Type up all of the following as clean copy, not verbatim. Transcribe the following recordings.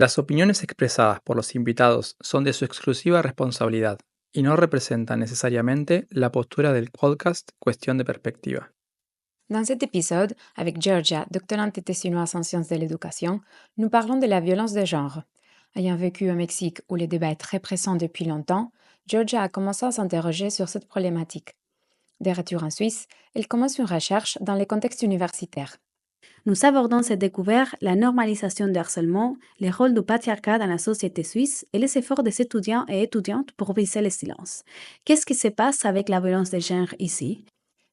Las opiniones expresadas por los invitados son de su exclusiva responsabilidad y no representan necesariamente la postura del podcast Cuestión de Perspectiva. Dans cet épisode, avec Georgia, doctorante et tessinoise en sciences de l'éducation, nous parlons de la violence de genre. Ayant vécu au Mexique où le débat est très pressant depuis longtemps, Georgia a commencé à s'interroger sur cette problématique. De retour en Suisse, elle commence une recherche dans les contextes universitaires. Nous abordons cette découverte, la normalisation du harcèlement, les rôles du patriarcat dans la société suisse et les efforts des étudiants et étudiantes pour briser le silence. Qu'est-ce qui se passe avec la violence de genre ici?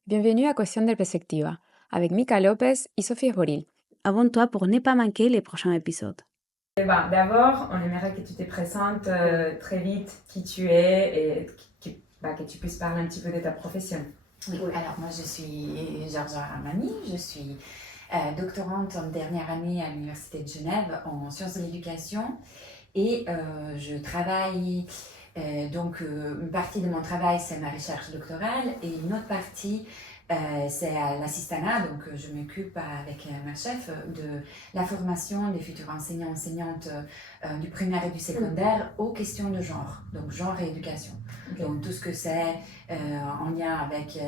Bienvenue à Question de Perspectiva, avec Mika Lopez et Sophie Boril. Abonne-toi pour ne pas manquer les prochains épisodes. D'abord, on aimerait que tu te présentes très vite qui tu es et que tu puisses parler un petit peu de ta profession. Oui, alors moi je suis Georgia Armani, je suis doctorante en dernière année à l'Université de Genève en sciences de l'éducation et je travaille, une partie de mon travail c'est ma recherche doctorale et une autre partie c'est à l'assistanat, donc je m'occupe avec ma chef de la formation des futurs enseignants-enseignantes du primaire et du secondaire aux questions de genre, donc genre et éducation. Okay. Donc tout ce que c'est en lien avec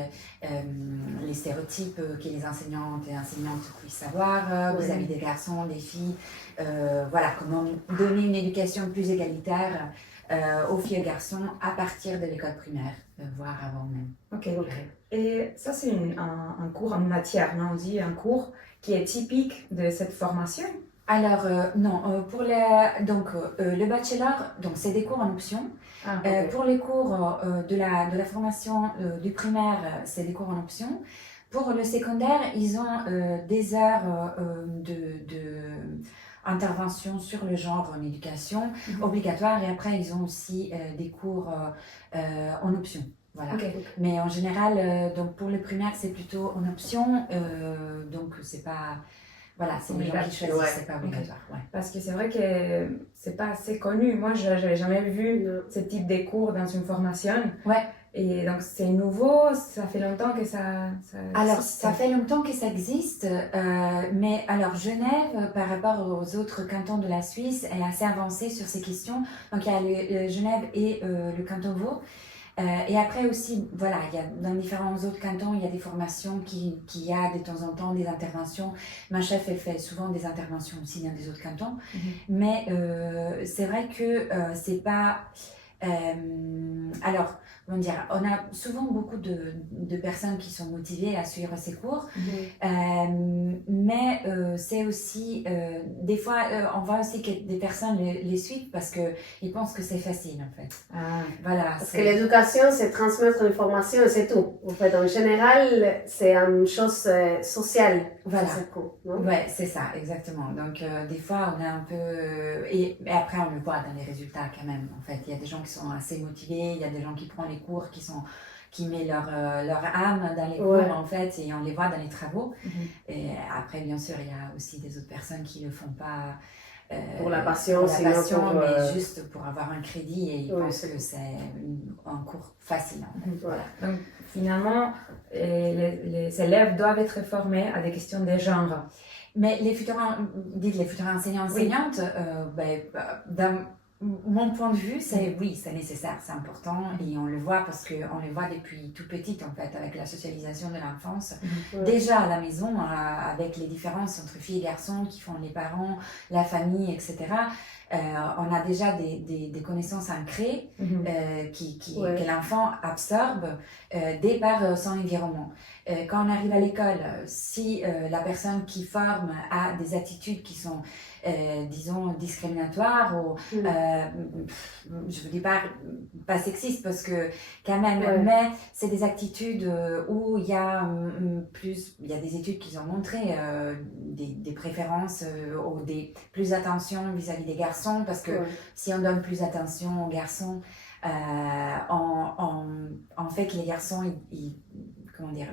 les stéréotypes que les enseignantes et enseignantes puissent savoir vis-à-vis des garçons, des filles, voilà, comment donner une éducation plus égalitaire aux filles et garçons à partir de l'école primaire, voire avant même. Ok. Et ça, c'est un cours en matière, non? On dit un cours qui est typique de cette formation? Alors, non, pour le bachelor, donc c'est des cours en option. Ah, okay. Pour les cours de la formation du primaire, c'est des cours en option. Pour le secondaire, ils ont des heures intervention sur le genre en éducation obligatoire et après ils ont aussi des cours en option. Voilà. Okay. Mais en général, donc pour le primaire c'est plutôt en option, donc c'est pas, voilà, c'est les gens qui choisissent, c'est pas obligatoire. Ouais. Parce que c'est vrai que c'est pas assez connu. Moi, je n'avais jamais vu ce type de cours dans une formation. Ouais. Et donc c'est nouveau, ça fait longtemps que ça alors ça fait longtemps que ça existe, mais alors Genève par rapport aux autres cantons de la Suisse est assez avancée sur ces questions. Donc il y a le Genève et le canton Vaud. Et après aussi, voilà, il y a, dans différents autres cantons, il y a des formations qui a de temps en temps des interventions. Ma chef, elle fait souvent des interventions aussi dans des autres cantons. Mais c'est vrai que c'est pas... alors, comment dire, on a souvent beaucoup de personnes qui sont motivées à suivre ces cours, mais c'est aussi, des fois, on voit aussi que des personnes les suivent parce qu'ils pensent que c'est facile, en fait. Ah. Voilà. Parce que l'éducation, c'est transmettre l'information et c'est tout. En fait, en général, c'est une chose sociale. Voilà. Non? Ouais, c'est ça, exactement. Donc, des fois, on a un peu... Et après, on le voit dans les résultats quand même, en fait. Il y a des gens qui sont assez motivés, il y a des gens qui prennent les cours, qui mettent leur âme dans les cours, en fait, et on les voit dans les travaux. Et après, bien sûr, il y a aussi des autres personnes qui ne le font pas pour la passion, mais juste pour avoir un crédit, et ils pensent que c'est un cours fascinant. Voilà. Donc, finalement, les élèves doivent être formés à des questions de genre. Mais les futurs enseignants-enseignantes, dans mon point de vue, c'est nécessaire, c'est important et on le voit parce qu'on le voit depuis tout petit en fait avec la socialisation de l'enfance. Déjà à la maison, avec les différences entre filles et garçons qui font les parents, la famille, etc. On a déjà des connaissances ancrées que l'enfant absorbe dès par son environnement. Quand on arrive à l'école, si la personne qui forme a des attitudes qui sont disons discriminatoires ou je ne dis pas sexistes parce que quand même, mais c'est des attitudes où il y a des études qui ont montré des préférences ou plus d'attention vis-à-vis des garçons parce que si on donne plus d'attention aux garçons, en fait les garçons ils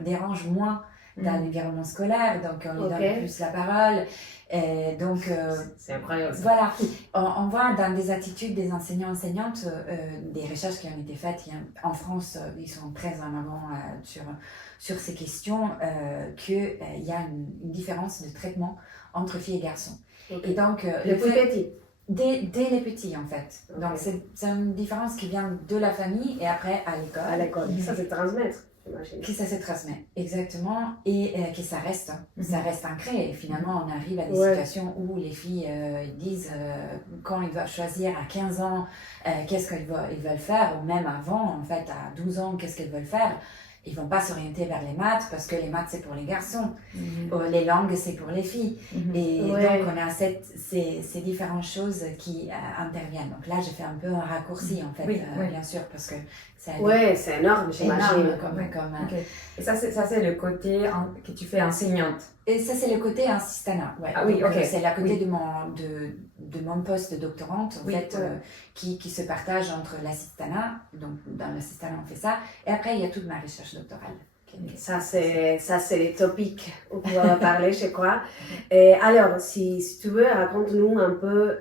dérangent moins dans l'environnement scolaire, donc on lui donne plus la parole. Et donc, c'est incroyable. Voilà, on voit dans des attitudes des enseignants-enseignantes des recherches qui ont été faites en France, ils sont très en avant sur ces questions, qu'il y a une différence de traitement entre filles et garçons. Okay. Et donc, le plus petit. Dès les petits, en fait. Ok. Donc, c'est une différence qui vient de la famille et après à l'école. À l'école. Ça, c'est transmettre, j'imagine. Que ça se transmet, exactement, et que ça reste. Ça reste ancré. Et finalement, on arrive à des Ouais. situations où les filles disent, quand ils doivent choisir à 15 ans qu'est-ce qu'ils veulent faire, ou même avant, en fait, à 12 ans, qu'est-ce qu'ils veulent faire. Ils ne vont pas s'orienter vers les maths parce que les maths c'est pour les garçons, les langues c'est pour les filles. Et Ouais. donc on a ces différentes choses qui interviennent. Donc là j'ai fait un peu un raccourci en fait, Oui, oui. bien sûr, parce que c'est Ouais, c'est énorme, j'imagine. énorme comme Ok. Et ça, c'est le côté que tu fais enseignante. Et ça, c'est le côté assistanat. Ouais. Ah oui, Donc, ok. c'est la côté Oui. de mon poste de doctorante, en Oui, fait, ouais. qui se partage entre l'assistanat, donc dans l'assistanat, on fait ça, et après, il y a toute ma recherche doctorale. Ça, c'est les topics où on va parler, je crois. Et alors, si tu veux, raconte-nous un peu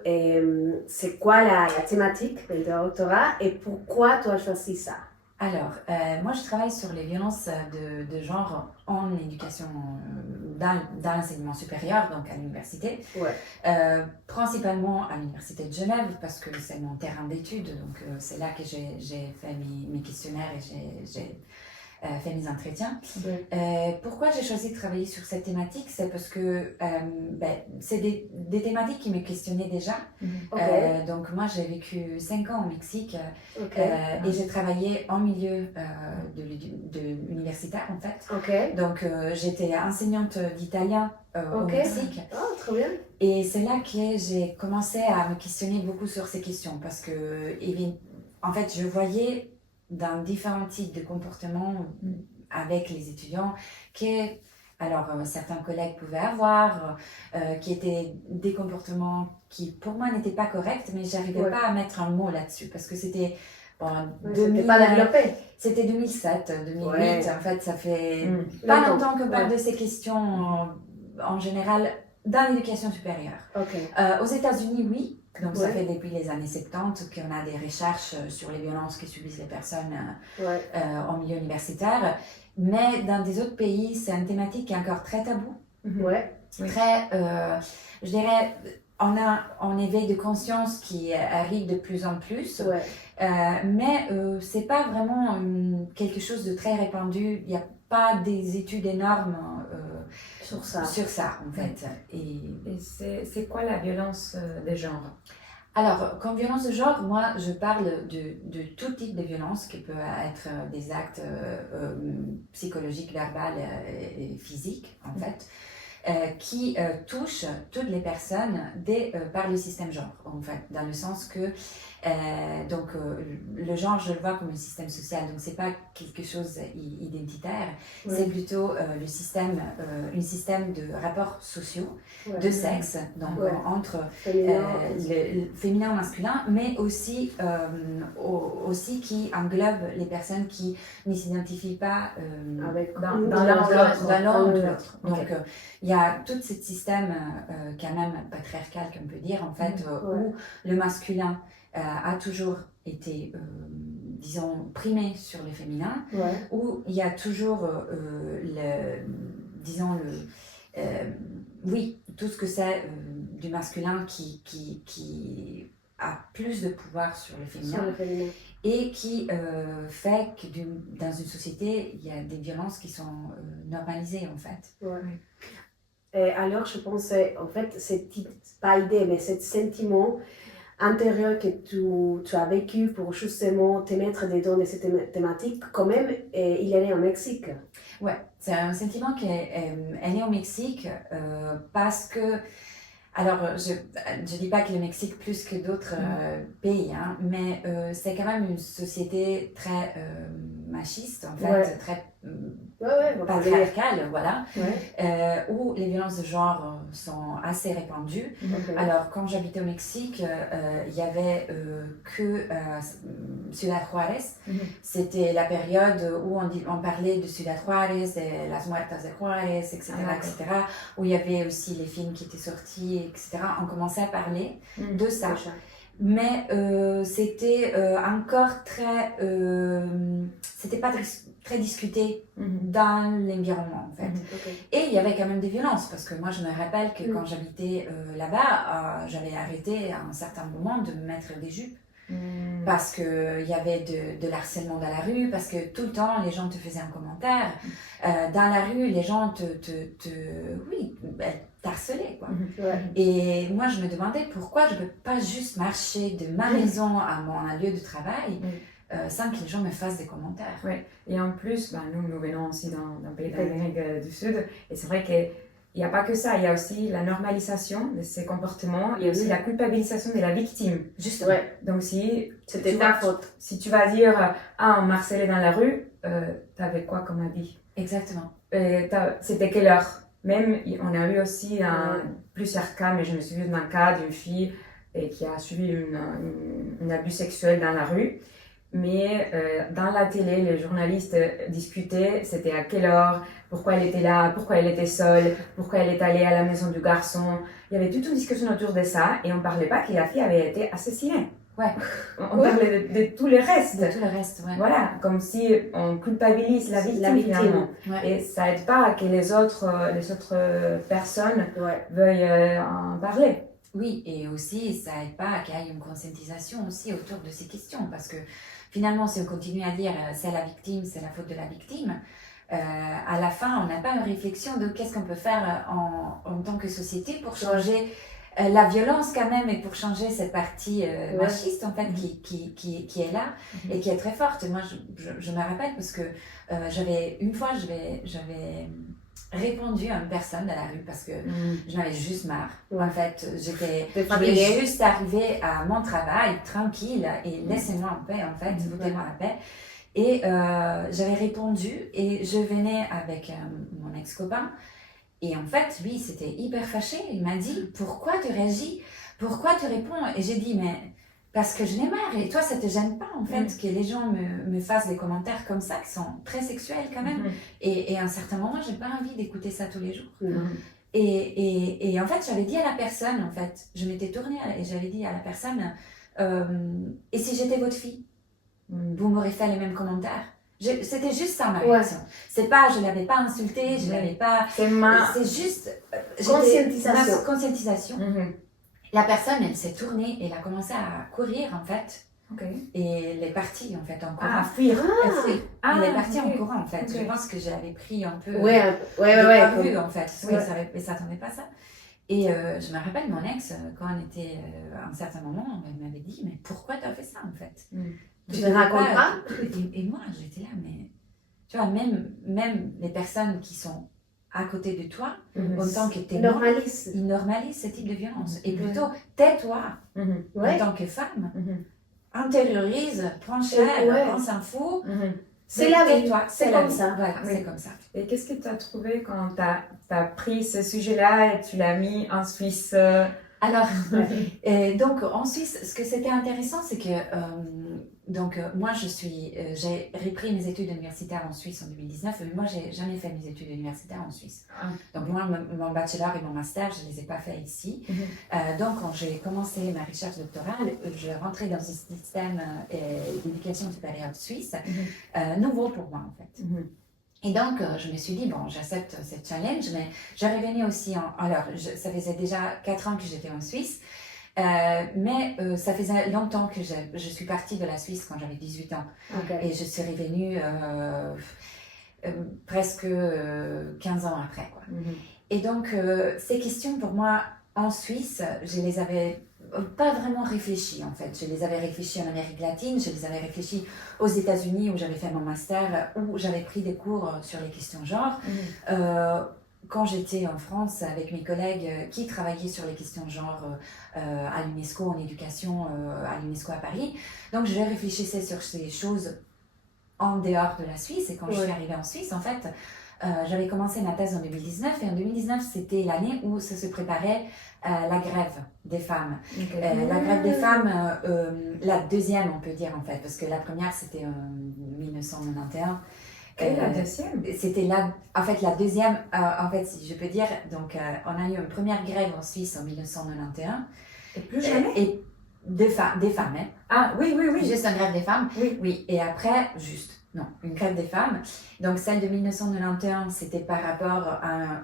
c'est quoi la thématique du doctorat et pourquoi tu as choisi ça. Alors, moi, je travaille sur les violences de genre en éducation, dans l'enseignement supérieur, donc à l'université. Ouais. Principalement à l'université de Genève, parce que c'est mon terrain d'études, donc c'est là que j'ai fait mes questionnaires et j'ai fait mes entretiens. Ouais. Pourquoi j'ai choisi de travailler sur cette thématique? C'est parce que c'est des thématiques qui me questionnaient déjà. Ok. Donc moi j'ai vécu 5 ans au Mexique Ok. et j'ai travaillé en milieu de universitaire en fait. Ok. Donc j'étais enseignante d'italien au Ok. Mexique. Oh, trop bien. Et c'est là que j'ai commencé à me questionner beaucoup sur ces questions parce que en fait je voyais dans différents types de comportements avec les étudiants que certains collègues pouvaient avoir, qui étaient des comportements qui pour moi n'étaient pas corrects, mais j'arrivais pas à mettre un mot là-dessus parce que c'était c'était pas développé. C'était 2007, 2008, Ouais. en fait ça fait Longtemps. pas longtemps que parle de ces questions en général dans l'éducation supérieure. Ok. Aux États-Unis, oui. Donc, ça Ouais. fait depuis les années 70 qu'on a des recherches sur les violences que subissent les personnes en milieu universitaire. Mais dans des autres pays, c'est une thématique qui est encore très tabou. Ouais. Oui. Très, je dirais, on a un éveil de conscience qui arrive de plus en plus. Ouais. Mais c'est pas vraiment quelque chose de très répandu. Il n'y a pas des études énormes Sur ça. sur ça, en fait. Et c'est quoi la violence de genre? Alors, comme violence de genre, moi, je parle de tout type de violence qui peut être des actes psychologiques, verbales et physiques, en fait, qui touchent toutes les personnes par le système genre, en fait, dans le sens que le genre, je le vois comme un système social, donc c'est pas quelque chose identitaire, c'est plutôt un système de rapports sociaux, de sexe, donc entre le féminin masculin, mais aussi qui englobe les personnes qui ne s'identifient pas dans l'un ou de l'autre. Donc il y a tout ce système quand même patriarcal, qu'on peut dire, en fait, où le masculin a toujours été, disons, primé sur le féminin, où il y a toujours tout ce que c'est du masculin qui a plus de pouvoir sur le féminin, et qui fait que dans une société, il y a des violences qui sont normalisées, en fait. Et alors, je pense, en fait, pas idée, mais ce sentiment intérieur que tu as vécu pour justement te mettre dedans de cette thématique, quand même, il est né au Mexique. Ouais, c'est un sentiment qui est né au Mexique parce que, alors je ne dis pas que le Mexique plus que d'autres pays, hein, mais c'est quand même une société très machiste, en fait, très patriarcale, voilà, où les violences de genre sont assez répandues. Alors, quand j'habitais au Mexique, il y avait que Ciudad Juárez. C'était la période où on parlait de Ciudad Juárez, de las muertas de Juárez, etc., etc., où il y avait aussi les films qui étaient sortis, etc. On commençait à parler de ça. mais c'était encore c'était pas très discuté dans l'environnement en fait. Et il y avait quand même des violences parce que moi je me rappelle que quand j'habitais là-bas, j'avais arrêté à un certain moment de me mettre des jupes. Parce qu'il y avait de l'harcèlement dans la rue, parce que tout le temps les gens te faisaient un commentaire. Dans la rue, les gens t'harcelaient, quoi. Et moi, je me demandais pourquoi je ne peux pas juste marcher de ma maison à mon lieu de travail sans que les gens me fassent des commentaires. Ouais. Et en plus, nous venons aussi d'un pays d'Amérique du Sud, et c'est vrai qu'il n'y a pas que ça, il y a aussi la normalisation de ces comportements, il y a aussi la culpabilisation de la victime. Justement. Ouais. Donc si c'était ta faute. Si tu vas dire « Ah, on m'harcelait dans la rue », t'avais quoi comme avis? Exactement. C'était quelle heure? Même, on a eu aussi plusieurs cas, mais je me souviens d'un cas d'une fille qui a subi un abus sexuel dans la rue. Mais dans la télé, les journalistes discutaient, c'était à quelle heure, pourquoi elle était là, pourquoi elle était seule, pourquoi elle est allée à la maison du garçon. Il y avait toute une discussion autour de ça et on ne parlait pas que la fille avait été assassinée. Ouais. On parlait de tout le reste. De tout le reste, ouais. Voilà, comme si on culpabilise la victime. Finalement. Ouais. Et ça n'aide pas à que les autres personnes veuillent en parler. Oui, et aussi, ça n'aide pas à qu'il y ait une conscientisation aussi autour de ces questions, parce que finalement, si on continue à dire c'est la victime, c'est la faute de la victime, à la fin, on n'a pas une réflexion de qu'est-ce qu'on peut faire en tant que société pour changer la violence quand même et pour changer cette partie machiste en fait qui est là et qui est très forte. Moi, je me rappelle parce que j'avais répondu à une personne dans la rue parce que j'en avais juste marre. En fait, je voulais juste arriver à mon travail tranquille et laissez-moi en paix, en fait, foutez-moi la paix. Et j'avais répondu et je venais avec mon ex-copain et en fait, lui, c'était hyper fâché. Il m'a dit, pourquoi tu réagis? Pourquoi tu réponds? Et j'ai dit, mais parce que je n'ai marre. Et toi, ça te gêne pas, en fait, que les gens me fassent des commentaires comme ça, qui sont très sexuels quand même. Et à un certain moment, j'ai pas envie d'écouter ça tous les jours. Et en fait, j'avais dit à la personne, en fait, je m'étais tournée et j'avais dit à la personne, et si j'étais votre fille, vous m'aurez fait les mêmes commentaires? C'était juste ça ma réaction. C'est pas, je l'avais pas insulté, je l'avais pas. C'est juste. Conscientisation. La personne, elle s'est tournée et elle a commencé à courir en fait. Et elle est partie en fait en courant. Fuir. Elle est partie en courant en fait. Je pense que je l'avais pris un peu. Vue en fait. Elle s'attendait pas à ça. Et je me rappelle mon ex, quand on était à un certain moment, elle m'avait dit, mais pourquoi tu as fait ça en fait? Tu ne racontes pas? Et moi, j'étais là, mais tu vois, même les personnes qui sont à côté de toi, autant que t'es ils normalisent ce type de violence. Et plutôt, tais-toi en tant que femme, intériorise, prends cher, on s'en fout. C'est la vie, c'est comme ça. Voilà, c'est comme ça. Et qu'est-ce que tu as trouvé quand tu as pris ce sujet-là et tu l'as mis en Suisse? Alors, donc en Suisse, ce que c'était intéressant, c'est que moi, j'ai repris mes études universitaires en Suisse en 2019. Mais moi, j'ai jamais fait mes études universitaires en Suisse. Donc moi, mon bachelor et mon master, je les ai pas fait ici. Donc, quand j'ai commencé ma recherche doctorale, je rentrais dans un système d'éducation supérieure suisse, nouveau pour moi en fait. Et donc, je me suis dit, bon, j'accepte cette challenge, mais je revenais aussi ça faisait déjà 4 ans que j'étais en Suisse, mais ça faisait longtemps que je suis partie de la Suisse quand j'avais 18 ans. Et je suis revenue presque 15 ans après, quoi. Et donc, ces questions, pour moi, en Suisse, je les avais pas vraiment réfléchi en fait. Je les avais réfléchis en Amérique latine, je les avais réfléchis aux États-Unis où j'avais fait mon master, où j'avais pris des cours sur les questions genre. Quand j'étais en France avec mes collègues qui travaillaient sur les questions genre à l'UNESCO en éducation, à l'UNESCO à Paris. Donc je réfléchissais sur ces choses en dehors de la Suisse et quand je suis arrivée en Suisse en fait, j'avais commencé ma thèse en 2019 et en 2019 c'était l'année où ça se préparait la grève des femmes. La grève des femmes, la deuxième on peut dire en fait, parce que la première c'était en 1991. La deuxième? C'était la deuxième, en fait si je peux dire, donc on a eu une première grève en Suisse en 1991. Et plus jamais? des femmes, hein. Ah, oui, oui, oui. Juste une grève des femmes. Oui. Oui, et après, une grève des femmes. Donc celle de 1991, c'était par rapport à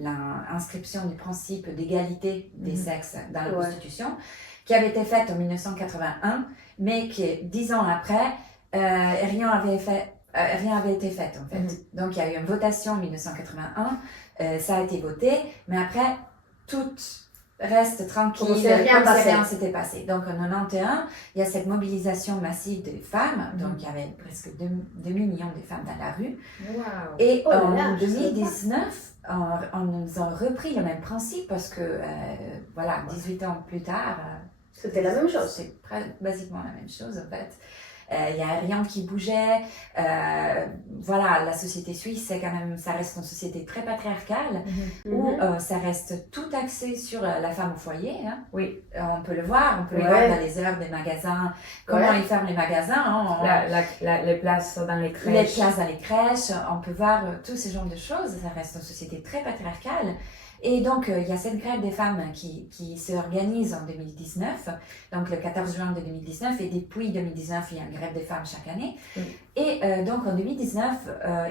l'inscription du principe d'égalité des sexes dans la Constitution, qui avait été faite en 1981, mais qui, 10 ans après, rien avait été fait en fait. Donc il y a eu une votation en 1981, ça a été voté, mais après, tout reste tranquille, Comme si rien s'était passé. Donc en 91, il y a cette mobilisation massive des femmes, donc il y avait presque 2 millions de femmes dans la rue. Wow. Et Oh là en là, je sais 2019, on nous a repris le même principe parce que, 18 ans plus tard, C'était la même chose. c'est basiquement la même chose en fait. Il n'y a rien qui bougeait. La société suisse, c'est quand même, ça reste une société très patriarcale où ça reste tout axé sur la femme au foyer. Hein. Oui. On peut le voir dans les heures des magasins, comment ils ferment les magasins. Hein, Les places dans les crèches. Les places dans les crèches, on peut voir tous ces genres de choses. Ça reste une société très patriarcale. Et donc, il y a cette grève des femmes qui se organise en 2019, donc le 14 juin de 2019, et depuis 2019, il y a une grève des femmes chaque année. Et donc, en 2019,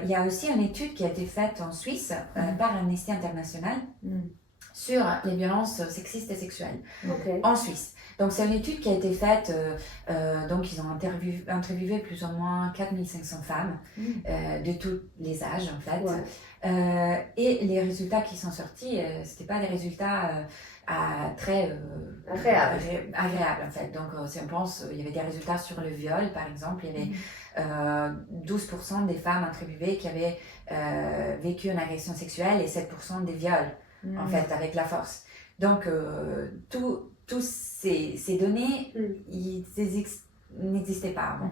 il y a aussi une étude qui a été faite en Suisse par Amnesty International sur les violences sexistes et sexuelles en Suisse. Donc, c'est une étude qui a été faite, donc ils ont interviewé plus ou moins 4500 femmes de tous les âges, en fait. Et les résultats qui sont sortis, c'était pas des résultats très agréables, en fait. Donc, si on pense, il y avait des résultats sur le viol, par exemple. Il y avait 12% des femmes interviewées qui avaient vécu une agression sexuelle et 7% des viols, en fait, avec la force. Donc, tous ces données, ils n'existaient pas avant.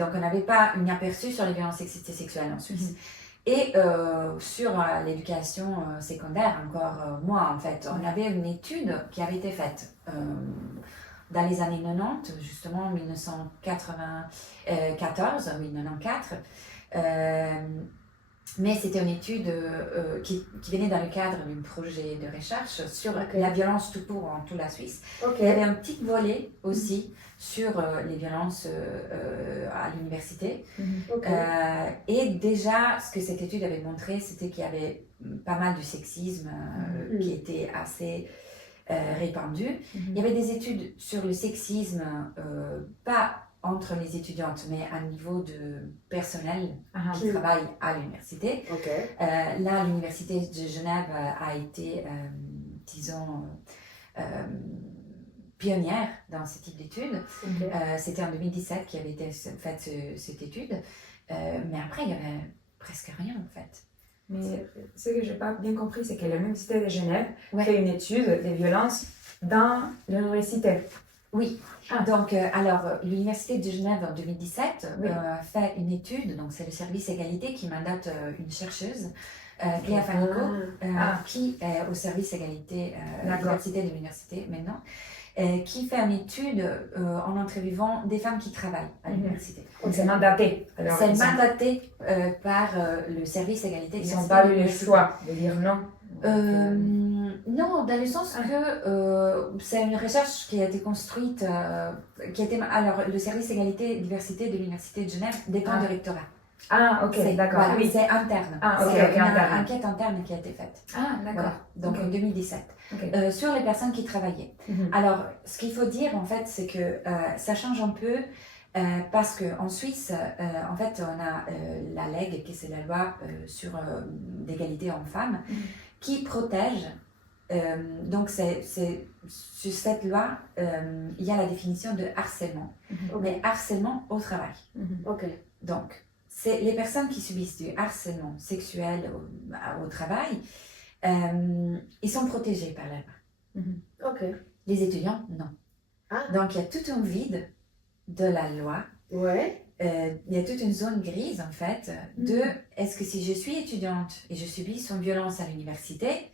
Donc, on n'avait pas une aperçu sur les violences sexistes et sexuelles en Suisse. Et sur l'éducation secondaire, encore moins en fait. On avait une étude qui avait été faite dans les années 90, justement en 1994, oui, 94. Mais c'était une étude qui venait dans le cadre d'un projet de recherche sur la violence tout court en toute la Suisse. Il y avait un petit volet aussi sur les violences à l'université. Et déjà, ce que cette étude avait montré, c'était qu'il y avait pas mal de sexisme qui était assez répandu. Il y avait des études sur le sexisme, pas entre les étudiantes, mais à niveau de personnel qui travaille à l'université. Là, l'université de Genève a été, disons, pionnière dans ce type d'études. C'était en 2017 qu'il avait été faite cette étude. Mais après, il y avait presque rien, en fait. Mais ce que je n'ai pas bien compris, c'est que l'université de Genève fait une étude des violences dans l'université. Oui, donc l'Université de Genève en 2017 fait une étude, donc c'est le service égalité qui mandate une chercheuse, Cléa Fanico, qui est au service égalité diversité de l'université maintenant, qui fait une étude en interviewant des femmes qui travaillent à l'université. Donc c'est mandaté. C'est mandaté par le service égalité. Ils n'ont pas eu le choix de dire non. Non, dans le sens que c'est une recherche qui a été construite, alors le service égalité et diversité de l'université de Genève dépend du rectorat. Ah, ok, d'accord. Voilà, c'est interne. C'est une enquête interne qui a été faite. Ah, d'accord. Voilà. Donc en 2017. Sur les personnes qui travaillaient. Alors, ce qu'il faut dire en fait, c'est que ça change un peu. Parce qu'en Suisse, en fait, on a la LEG, qui c'est la loi sur l'égalité hommes-femmes, qui protège. Donc, sur cette loi, il y a la définition de harcèlement, mais harcèlement au travail. Donc, c'est les personnes qui subissent du harcèlement sexuel au travail, ils sont protégés par la loi. Les étudiants, non. Donc, il y a tout un vide de la loi. Il y a toute une zone grise, en fait, de est-ce que si je suis étudiante et je subis une violence à l'université,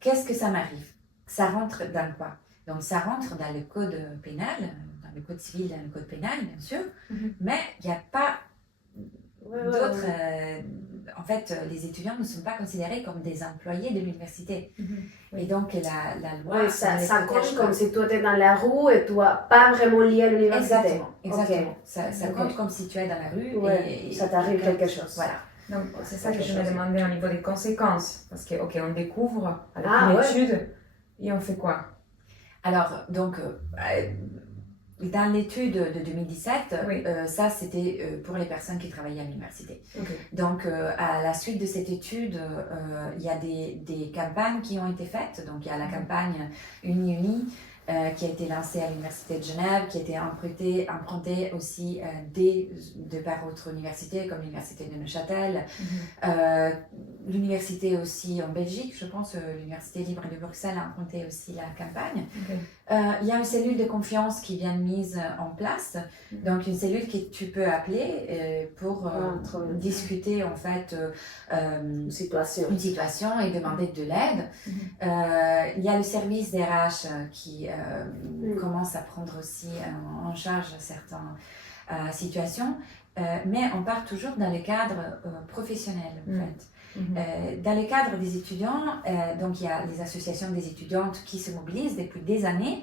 qu'est-ce que ça m'arrive? Ça rentre dans quoi? Donc, ça rentre dans le code pénal, dans le code civil, dans le code pénal, bien sûr, mais il n'y a pas d'autres en fait, les étudiants ne sont pas considérés comme des employés de l'université. Et donc, la loi... Oui, ça ne compte protège comme pas. si tu étais dans la rue et tu n'es pas vraiment lié à l'université. Exactement. Ok. Ça compte comme si tu es dans la rue. Ouais, et ça t'arrive quelque chose. Voilà. Donc, c'est ça que je me demandais au niveau des conséquences. Parce que, ok, on découvre avec Ah, une ouais. étude et on fait quoi? Alors, donc, dans l'étude de 2017, Oui. ça c'était pour les personnes qui travaillaient à l'université. Ok. Donc, à la suite de cette étude, il y a des campagnes qui ont été faites. Donc, il y a la campagne Uni qui a été lancée à l'Université de Genève, qui a été empruntée aussi de par autres universités, comme l'Université de Neuchâtel, l'université aussi en Belgique, je pense, l'Université libre de Bruxelles a emprunté aussi la campagne. Il y a une cellule de confiance qui vient de mise en place, donc une cellule que tu peux appeler pour discuter en fait Une situation. une situation et demander de l'aide. Il y a le service des RH qui commence à prendre aussi en charge certaines situations, mais on part toujours dans le cadre professionnel en fait. Dans le cadre des étudiants, donc il y a les associations des étudiantes qui se mobilisent depuis des années.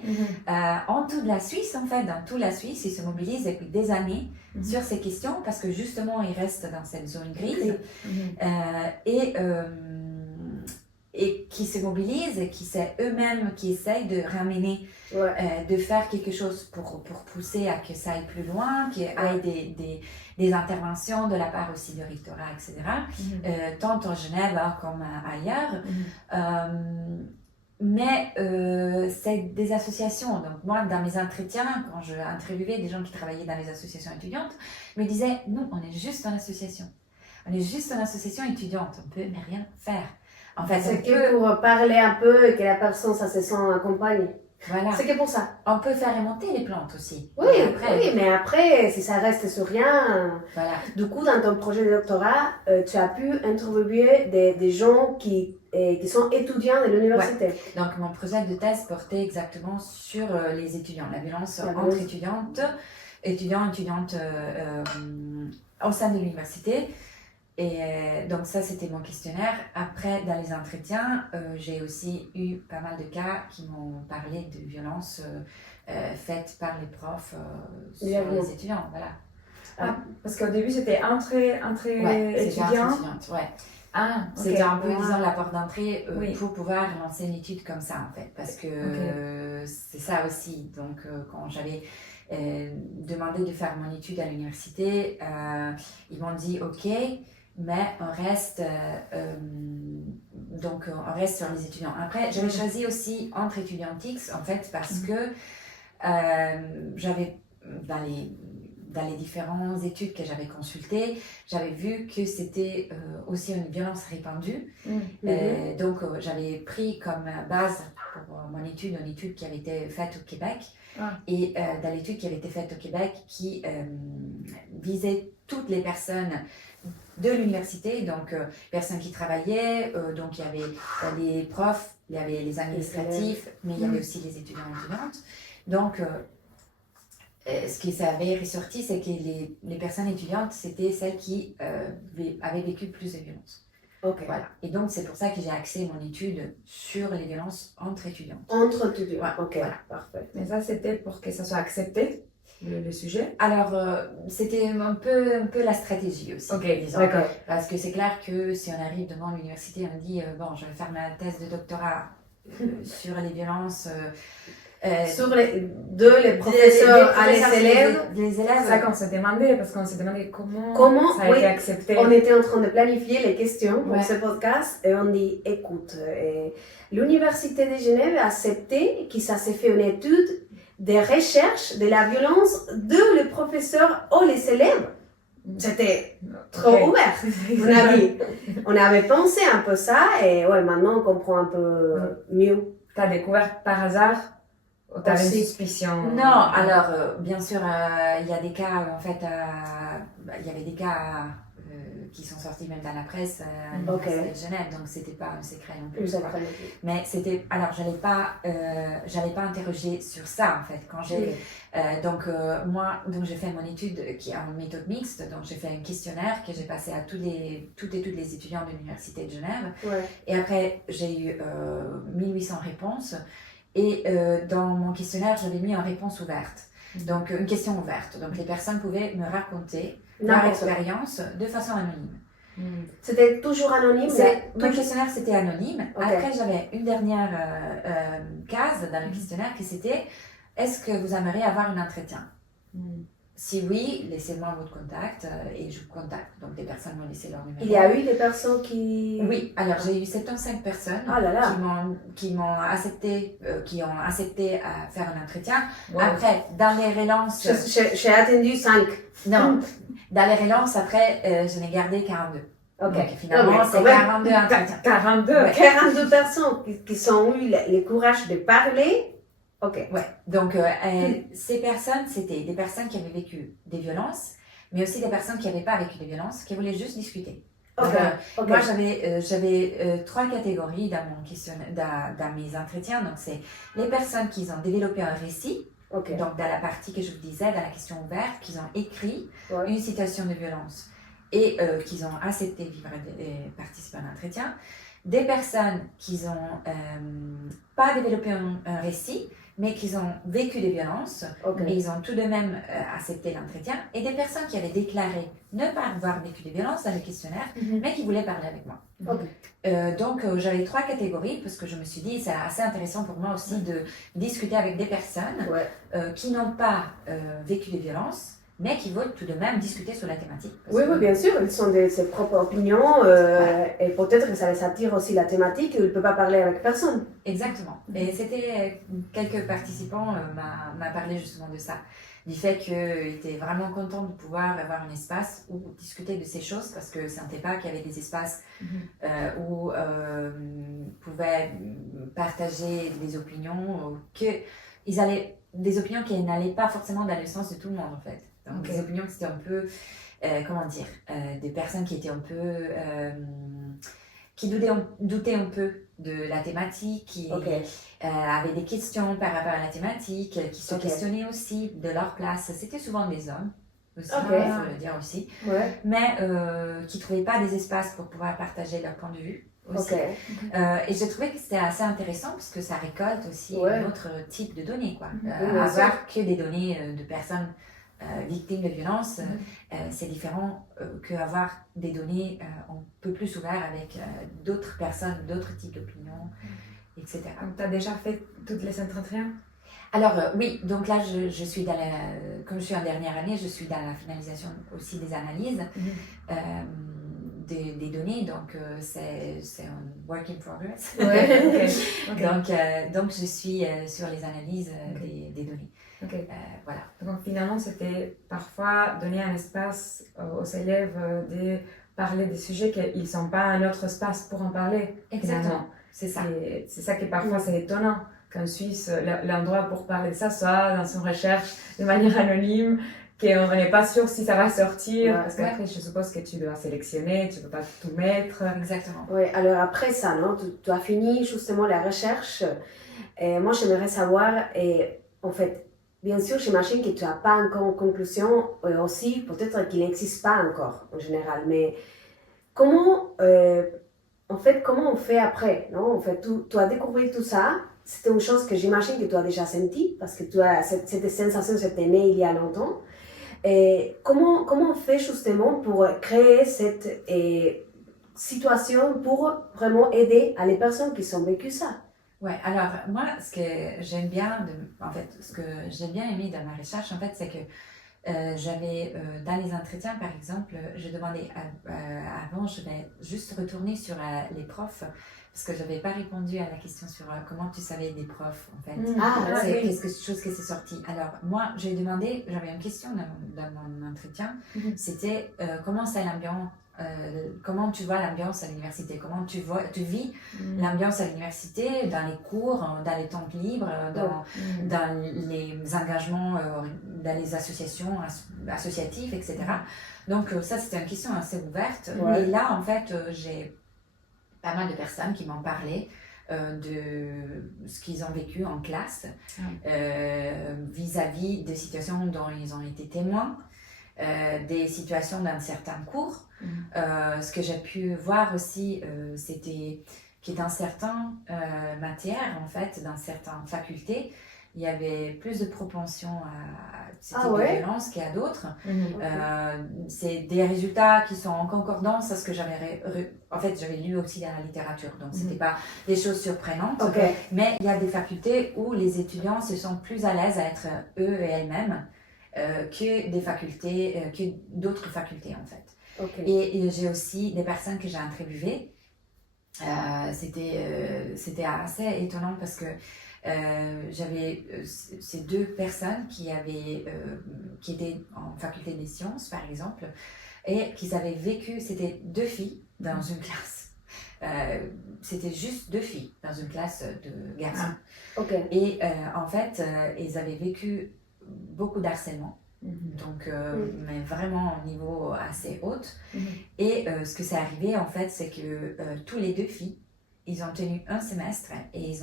En toute la Suisse, en fait, dans toute la Suisse, ils se mobilisent depuis des années sur ces questions parce que justement, ils restent dans cette zone grise et qui se mobilisent et qui c'est eux-mêmes qui essayent de ramener, de faire quelque chose pour pousser à que ça aille plus loin, qu'il y ait des interventions de la part aussi du rectorat, etc. Tant en Genève comme ailleurs. Mais c'est des associations. Donc moi, dans mes entretiens, quand je interviewais des gens qui travaillaient dans les associations étudiantes, me disaient, nous, on est juste une association. On est juste une association étudiante. On peut rien faire. En fait, C'est que pour parler un peu et que la personne, ça se sent accompagnée. Voilà. C'est que pour ça. On peut faire remonter les plantes aussi. Oui, mais après, si ça reste sur rien... Voilà. Du coup, dans ton projet de doctorat, tu as pu interviewer des gens qui sont étudiants de l'université. Donc, mon projet de thèse portait exactement sur les étudiants, la violence entre étudiantes au sein de l'université. Et donc ça, c'était mon questionnaire. Après, dans les entretiens, j'ai aussi eu pas mal de cas qui m'ont parlé de violences faites par les profs sur les étudiants. Voilà. Parce qu'au début, c'était entrée étudiant. C'était un peu, disons, la porte d'entrée pour pouvoir lancer une étude comme ça, en fait. Parce que c'est ça aussi. Donc, quand j'avais demandé de faire mon étude à l'université, ils m'ont dit « Ok ». Mais on reste sur les étudiants. Après, j'avais choisi aussi entre étudiantes X, en fait, parce que j'avais, dans les différentes études que j'avais consultées, j'avais vu que c'était aussi une violence répandue. Donc, j'avais pris comme base pour mon étude, une étude qui avait été faite au Québec. Et dans l'étude qui avait été faite au Québec, qui visait toutes les personnes de l'université, donc personnes qui travaillaient, donc il y avait les profs, il y avait les administratifs, mais il y avait aussi les étudiants et étudiantes. Donc, ce qui s'avait ressorti, c'est que les personnes étudiantes, c'était celles qui avaient vécu plus de violences. Voilà. Et donc, c'est pour ça que j'ai axé mon étude sur les violences entre étudiantes. Entre étudiants, Voilà. Parfait. Mais ça, c'était pour que ça soit accepté, le sujet. Alors, c'était un peu la stratégie aussi, disons. D'accord. Parce que c'est clair que si on arrive devant l'université, on dit bon, je vais faire ma thèse de doctorat sur les violences. Sur les professeurs à les élèves. Les élèves. C'est ça qu'on s'est demandé, parce qu'on s'est demandé comment ça a été accepté. On était en train de planifier les questions pour ce podcast et on dit écoute, l'Université de Genève a accepté que ça s'est fait une étude des recherches de la violence de les professeurs ou les élèves. C'était trop ouvert. On avait pensé un peu ça et maintenant on comprend un peu mieux. Tu as découvert par hasard ou tu avais une suspicion? Non, alors bien sûr, il y a des cas, en fait, il y avait des cas qui sont sortis même dans la presse à Ok. l'Université de Genève, donc c'était pas un secret non plus. Plus quoi. après. Mais c'était, alors j'allais pas interroger sur ça en fait. Quand j'ai, donc j'ai fait mon étude qui est en méthode mixte, donc j'ai fait un questionnaire que j'ai passé à toutes et toutes les étudiants de l'Université de Genève. Ouais. Et après, j'ai eu 1800 réponses. Et dans mon questionnaire, j'avais mis en réponse ouverte. Donc, une question ouverte. Donc, les personnes pouvaient me raconter leur N'importe quoi. expérience de façon anonyme. C'était toujours anonyme, mais Mon questionnaire, c'était anonyme. Ok. Après, j'avais une dernière case dans le questionnaire qui c'était « Est-ce que vous aimeriez avoir un entretien ?» Si oui, laissez-moi votre contact et je vous contacte. Donc, des personnes m'ont laissé leur numéro. il y a eu des personnes qui... Oui, alors j'ai eu 75 personnes Ah là là. qui ont accepté à faire un entretien. Wow. Après, dans les relances, J'ai attendu 5. non, dans les relances, après, je n'ai gardé 42. Ok. Donc finalement, Non, mais c'est quand même. 42 entretiens. 42. Ouais. 42 personnes qui ont eu le courage de parler. Ok. Ouais, donc ces personnes, c'était des personnes qui avaient vécu des violences, mais aussi des personnes qui n'avaient pas vécu des violences, qui voulaient juste discuter. Ok. Donc, Ok. moi, j'avais 3 catégories dans mon questionnaire, dans mes entretiens. Donc, c'est les personnes qui ont développé un récit, Ok. donc dans la partie que je vous disais, dans la question ouverte, qui ont écrit Ouais. une situation de violence et qui ont accepté de vivre et participer à un entretien. Des personnes qui n'ont pas développé un récit, mais qui ont vécu des violences, Ok. mais ils ont tout de même accepté l'entretien. Et des personnes qui avaient déclaré ne pas avoir vécu des violences dans le questionnaire, mais qui voulaient parler avec moi. Ok. Donc j'avais 3 catégories, parce que je me suis dit, c'est assez intéressant pour moi aussi de discuter avec des personnes Ouais. qui n'ont pas vécu des violences, mais qui veulent tout de même discuter sur la thématique. Parce Oui, que- oui, bien sûr, ils ont ses propres opinions et peut-être que ça les attire aussi la thématique et ils ne peuvent pas parler avec personne. Exactement. Et c'était, quelques participants m'a parlé justement de ça, du fait qu'ils étaient vraiment contents de pouvoir avoir un espace où discuter de ces choses, parce que ne sentaient pas qu'il y avait des espaces où ils pouvaient partager des opinions, des opinions qui n'allaient pas forcément dans le sens de tout le monde en fait. Donc Ok. des opinions qui étaient un peu, des personnes qui étaient un peu... qui doutaient un peu de la thématique, qui Ok. avaient des questions par rapport à la thématique, qui se Ok. questionnaient aussi de leur place. C'était souvent des hommes, aussi, Ok. il faut le dire aussi, Ouais. mais qui ne trouvaient pas des espaces pour pouvoir partager leur point de vue aussi. Ok. Et j'ai trouvé que c'était assez intéressant parce que ça récolte aussi Ouais. un autre type de données. Quoi. bien Avoir que des données de personnes victimes de violences, c'est différent qu'avoir des données un peu plus ouvertes avec d'autres personnes, d'autres types d'opinions, etc. Donc, tu as déjà fait toutes les entretiens? Alors oui, donc là je suis comme je suis en dernière année, je suis dans la finalisation aussi des analyses des données, donc c'est un work in progress. Ouais. Ok. Donc je suis sur les analyses des données. Ok. Voilà. Donc finalement, c'était parfois donner un espace aux élèves de parler des sujets qu'ils ne sont pas un autre espace pour en parler. Exactement, c'est ça. Et c'est ça qui parfois c'est étonnant qu'en Suisse, l'endroit pour parler de ça soit dans une recherche de manière anonyme, qu'on n'est pas sûr si ça va sortir, Ouais. parce qu'après je suppose que tu dois sélectionner, tu ne peux pas tout mettre. Exactement. Oui, alors après ça, non, tu as fini justement la recherche. Et moi, j'aimerais savoir, et en fait, bien sûr, j'imagine que tu n'as pas encore en conclusion, aussi, peut-être qu'il n'existe pas encore en général, mais comment, en fait, comment on fait après, non? En fait, tu as découvert tout ça, c'était une chose que j'imagine que tu as déjà senti, parce que tu as cette sensation, c'était né il y a longtemps. Et comment on fait justement pour créer cette situation pour vraiment aider à les personnes qui ont vécu ça? Ouais, alors moi, ce que j'aime bien, ce que j'ai bien aimé dans ma recherche, en fait, c'est que j'avais, dans les entretiens, par exemple, je demandais avant, je vais juste retourner sur les profs, parce que je n'avais pas répondu à la question sur comment tu savais des profs, en fait. Ah, C'est oui. quelque chose qui s'est sorti. Alors, moi, j'ai demandé, j'avais une question dans mon entretien, c'était comment c'est l'ambiance comment tu vois l'ambiance à l'université, comment tu vis l'ambiance à l'université, dans les cours, dans les temps libres, dans les engagements, dans les associations associatives, etc. Donc ça, c'était une question assez ouverte. Et là, en fait, j'ai pas mal de personnes qui m'ont parlé de ce qu'ils ont vécu en classe vis-à-vis des situations dont ils ont été témoins, des situations dans certains cours. Ce que j'ai pu voir aussi, c'était que dans certaines matières, en fait, dans certaines facultés, il y avait plus de propension à ce type de violence qu'à d'autres. C'est des résultats qui sont en concordance à ce que j'avais lu aussi dans la littérature. Donc, ce n'était pas des choses surprenantes. Mais il y a des facultés où les étudiants se sentent plus à l'aise à être eux et elles-mêmes que d'autres facultés, en fait. Et j'ai aussi des personnes que j'ai interviewées. C'était assez étonnant parce que j'avais ces deux personnes qui étaient en faculté des sciences, par exemple, et qui avaient vécu, c'était deux filles dans une classe. C'était juste deux filles dans une classe de garçons. Et en fait, ils avaient vécu beaucoup d'harcèlement. Donc, mais vraiment au niveau assez haut. Et ce que c'est arrivé, en fait, c'est que tous les deux filles, ils ont tenu un semestre et elles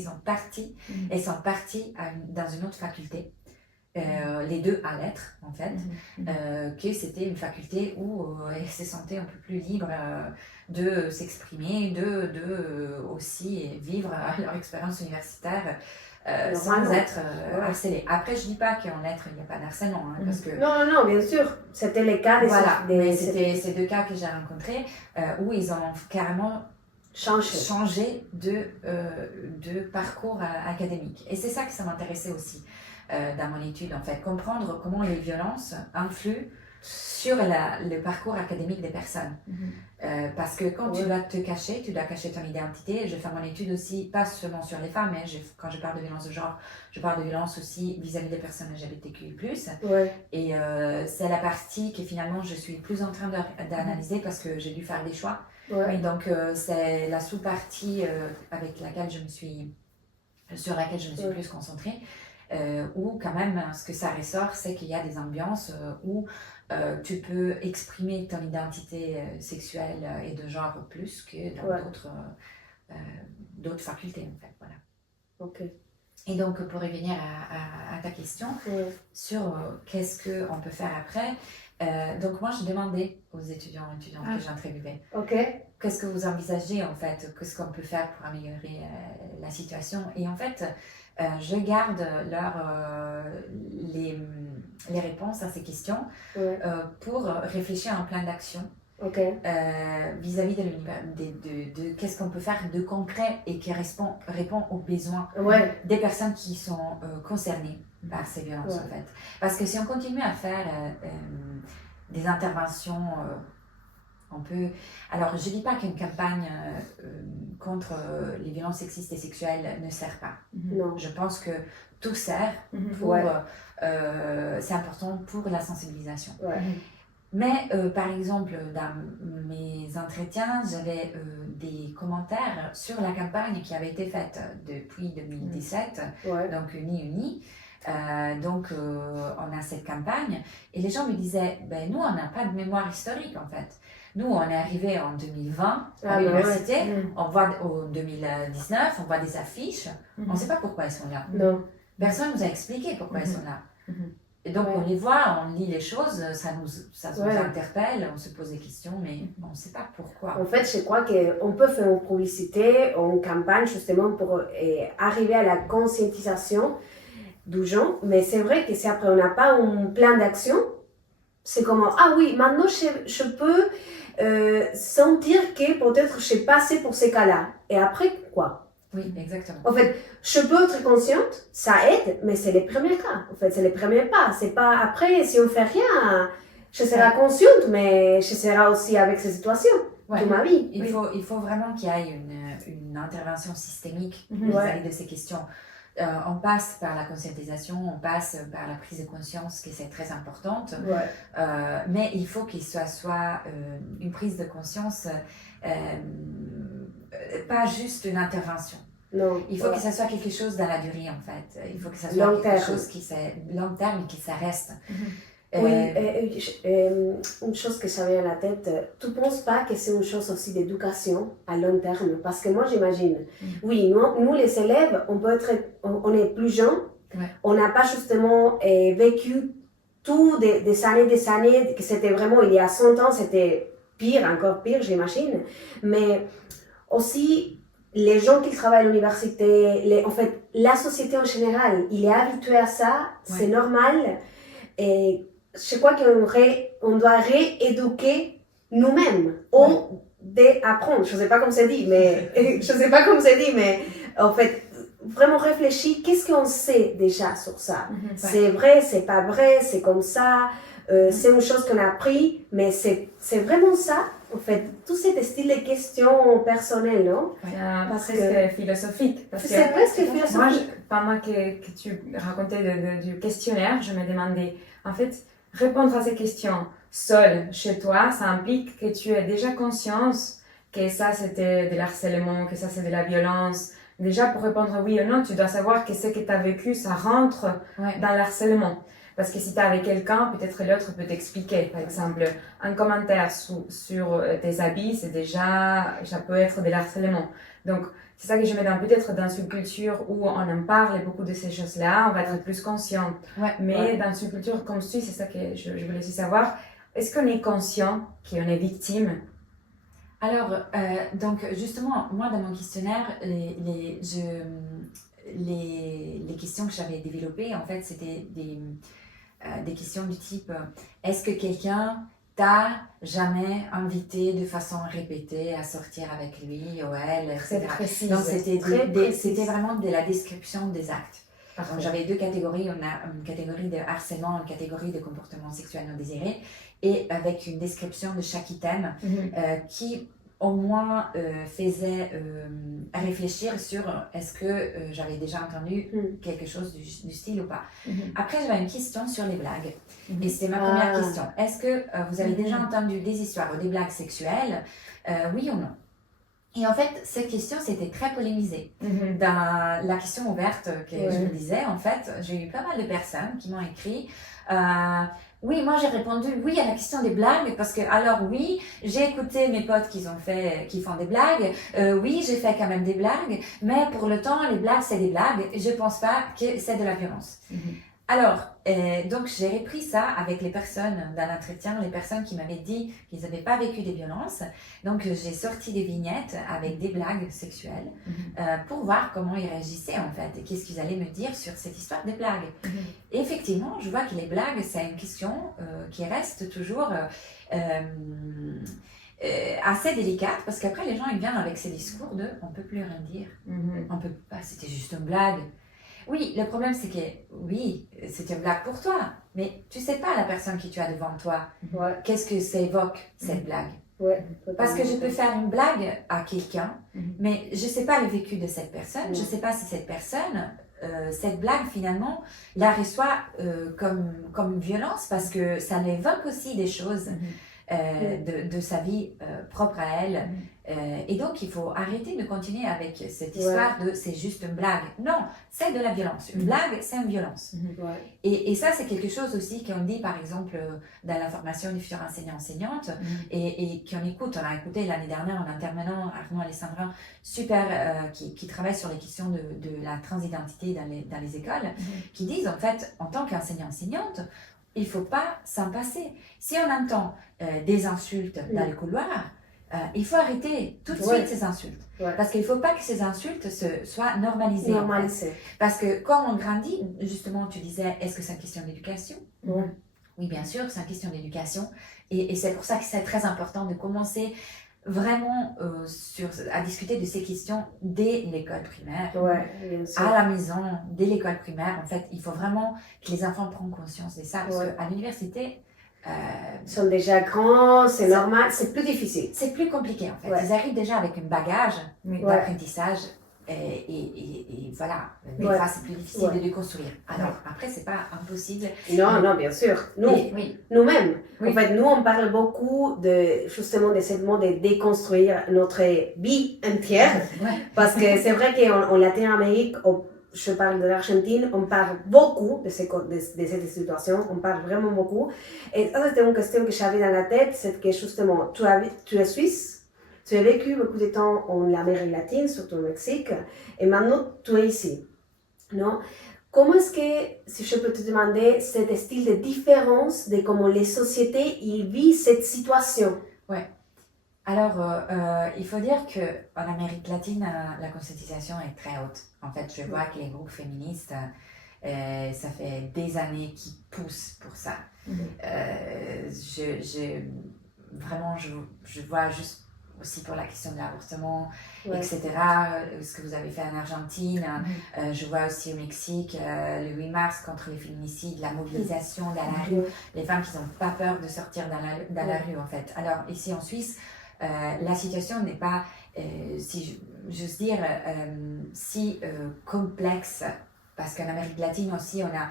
sont parties dans une autre faculté. Les deux à lettres, en fait, que c'était une faculté où elles se sentaient un peu plus libres de s'exprimer, de aussi vivre leur expérience universitaire sans être harcelé. Après, je dis pas qu'en être, il n'y a pas d'harcèlement, parce que... Non, bien sûr. C'était les cas mais c'était ces deux cas que j'ai rencontrés où ils ont carrément changé de parcours académique. Et c'est ça que ça m'intéressait aussi dans mon étude, en fait. Comprendre comment les violences influent sur le parcours académique des personnes. Parce que quand tu dois te cacher, tu dois cacher ton identité. Je fais mon étude aussi, pas seulement sur les femmes, mais quand je parle de violence de genre, je parle de violence aussi vis-à-vis des personnes LGBTQI+. Et c'est la partie que finalement je suis plus en train d'analyser parce que j'ai dû faire des choix. Et donc c'est la sous-partie sur laquelle je me suis plus concentrée. Où quand même, ce que ça ressort, c'est qu'il y a des ambiances où tu peux exprimer ton identité sexuelle et de genre plus que dans d'autres facultés, en fait. Voilà. Et donc, pour revenir à ta question sur qu'est-ce qu'on peut faire après, donc moi, je demandais aux étudiants que j'ai interviewés, qu'est-ce que vous envisagez, en fait, qu'est-ce qu'on peut faire pour améliorer la situation. Et en fait, je garde les réponses à ces questions pour réfléchir à un plan d'action vis-à-vis de qu'est-ce qu'on peut faire de concret et qui répond aux besoins des personnes qui sont concernées par ces violences, en fait. Parce que si on continue à faire des interventions... Alors, je ne dis pas qu'une campagne contre les violences sexistes et sexuelles ne sert pas. Je pense que tout sert pour... c'est important pour la sensibilisation. Mais, par exemple, dans mes entretiens, j'avais des commentaires sur la campagne qui avait été faite depuis 2017, donc Uni. Donc, on a cette campagne. Et les gens me disaient, nous, on n'a pas de mémoire historique, en fait. Nous, on est arrivé en 2020 à l'université, on voit en 2019, on voit des affiches, on ne sait pas pourquoi elles sont là. Personne ne nous a expliqué pourquoi elles sont là. Et donc, on les voit, on lit les choses, ça nous interpelle, on se pose des questions, mais on ne sait pas pourquoi. En fait, je crois qu'on peut faire une publicité, une campagne justement pour arriver à la conscientisation du genre, mais c'est vrai que si après on n'a pas un plan d'action, c'est comme maintenant je peux sentir que peut-être je suis passée pour ces cas-là. Et après, quoi? Oui, exactement. En fait, je peux être consciente, ça aide, mais c'est les premiers cas. En fait, c'est les premiers pas. C'est pas après, si on fait rien, je serai consciente, mais je serai aussi avec ces situations de ma vie. Il faut vraiment qu'il y ait une intervention systémique vis-à-vis de ces questions. on passe par la conscientisation, on passe par la prise de conscience, qui c'est très importante. Mais il faut qu'il soit une prise de conscience, pas juste une intervention. Non, il faut que ça soit quelque chose dans la durée, en fait. Il faut que ça soit quelque chose qui c'est long terme et qui ça reste. Oui, une chose que j'avais à la tête, tu ne penses pas que c'est une chose aussi d'éducation à long terme? Parce que moi, j'imagine, oui, nous les élèves, on est plus jeunes, on n'a pas justement vécu tout des années, que c'était vraiment, il y a 100 ans, c'était pire, encore pire, j'imagine. Mais aussi, les gens qui travaillent à l'université, en fait, la société en général, il est habitué à ça, c'est normal. Et je crois qu'on doit rééduquer nous-mêmes, ou d'apprendre, je ne sais pas comment c'est dit, mais en fait, vraiment réfléchir, qu'est-ce qu'on sait déjà sur ça? C'est vrai, c'est pas vrai, c'est comme ça, c'est une chose qu'on a appris, mais c'est vraiment ça? En fait, tout ce style de questions personnelles, non? Presque philosophique. C'est presque philosophique. Moi, pendant que tu racontais du questionnaire, je me demandais, en fait, répondre à ces questions seul chez toi, ça implique que tu aies déjà conscience que ça c'était de l'harcèlement, que ça c'est de la violence. Déjà, pour répondre oui ou non, tu dois savoir que ce que tu as vécu, ça rentre dans l'harcèlement. Parce que si tu es avec quelqu'un, peut-être l'autre peut t'expliquer. Par exemple, un commentaire sur tes habits, ça peut être de l'harcèlement. Donc, c'est ça que je mets peut-être dans une culture où on en parle beaucoup de ces choses-là, on va être plus conscient. Mais dans une culture comme ceci, c'est ça que je voulais aussi savoir. Est-ce qu'on est conscient qu'on est victime? Alors, donc justement, moi dans mon questionnaire, les questions que j'avais développées, en fait, c'était des questions du type est-ce que quelqu'un t'a jamais invité de façon répétée à sortir avec lui ou elle, etc. Précis, donc c'était vraiment de la description des actes. Donc j'avais deux catégories, on a une catégorie de harcèlement, une catégorie de comportement sexuel non désiré, et avec une description de chaque item qui au moins faisait réfléchir sur est-ce que j'avais déjà entendu quelque chose du style ou pas. Après, j'avais une question sur les blagues. Et c'était ma première question. Est-ce que vous avez déjà entendu des histoires ou des blagues sexuelles, oui ou non? Et en fait, cette question, c'était très polémisée. Dans la question ouverte que je me disais, en fait, j'ai eu pas mal de personnes qui m'ont écrit oui, moi j'ai répondu oui à la question des blagues parce que, alors oui, j'ai écouté mes potes qui font des blagues, oui, j'ai fait quand même des blagues, mais pour le temps, les blagues, c'est des blagues, je pense pas que c'est de la violence. Alors, donc j'ai repris ça avec les personnes dans l'entretien, les personnes qui m'avaient dit qu'ils n'avaient pas vécu des violences. Donc j'ai sorti des vignettes avec des blagues sexuelles pour voir comment ils réagissaient en fait et qu'est-ce qu'ils allaient me dire sur cette histoire des blagues. Et effectivement, je vois que les blagues, c'est une question qui reste toujours assez délicate parce qu'après les gens ils viennent avec ces discours de on peut plus rien dire, on peut pas, c'était juste une blague. Oui, le problème c'est que oui, c'est une blague pour toi, mais tu sais pas la personne qui tu as devant toi. Qu'est-ce que ça évoque cette blague? Parce que je peux faire une blague à quelqu'un, mais je sais pas le vécu de cette personne, je sais pas si cette personne, cette blague finalement, la reçoit comme violence parce que ça l'évoque aussi des choses de sa vie propre à elle. Et donc, il faut arrêter de continuer avec cette histoire de c'est juste une blague. Non, c'est de la violence. Une blague, c'est une violence. Et ça, c'est quelque chose aussi qu'on dit, par exemple, dans la formation du futur enseignant-enseignante et qu'on écoute. On a écouté l'année dernière en intervenant Arnaud Alessandrin, super, qui travaille sur les questions de la transidentité dans les écoles, qui disent, en fait, en tant qu'enseignant-enseignante, il ne faut pas s'en passer. Si on entend des insultes dans les couloirs, il faut arrêter tout de suite ces insultes. Parce qu'il ne faut pas que ces insultes soient normalisées. En fait. Parce que quand on grandit, justement, tu disais, est-ce que c'est une question d'éducation? Oui, bien sûr, c'est une question d'éducation. Et c'est pour ça que c'est très important de commencer vraiment à discuter de ces questions dès l'école primaire, à la maison, dès l'école primaire. En fait, il faut vraiment que les enfants prennent conscience de ça. Parce qu'à l'université, ils sont déjà grands, c'est normal, c'est plus difficile. C'est plus compliqué en fait. Ils arrivent déjà avec un bagage d'apprentissage Et voilà, des Ouais. fois c'est plus difficile Ouais. de déconstruire. Alors après, c'est pas impossible. Non, non, bien sûr. Oui. Nous-mêmes. Oui. En fait, nous, on parle beaucoup justement de ce mot de déconstruire notre vie entière. Ouais. Parce que c'est vrai qu'en Latine-Amérique, je parle de l'Argentine, on parle beaucoup de cette situation, on parle vraiment beaucoup. Et ça, c'était une question que j'avais dans la tête, c'est que justement, tu es suisse, tu as vécu beaucoup de temps en Amérique latine, surtout au Mexique, et maintenant tu es ici. Non? Comment est-ce que, si je peux te demander, cet style de différence de comment les sociétés y vivent cette situation? Alors, il faut dire qu'en Amérique latine, la conscientisation est très haute. En fait, je vois que les groupes féministes, ça fait des années qu'ils poussent pour ça. Vraiment, je vois juste aussi pour la question de l'avortement, Ouais. etc. Ce que vous avez fait en Argentine. Je vois aussi au Mexique, le 8 mars, contre les féminicides, la mobilisation dans la rue, les femmes qui n'ont pas peur de sortir dans la rue, en fait. Alors, ici en Suisse, la situation n'est pas, si j'ose dire, si complexe, parce qu'en Amérique latine aussi, on a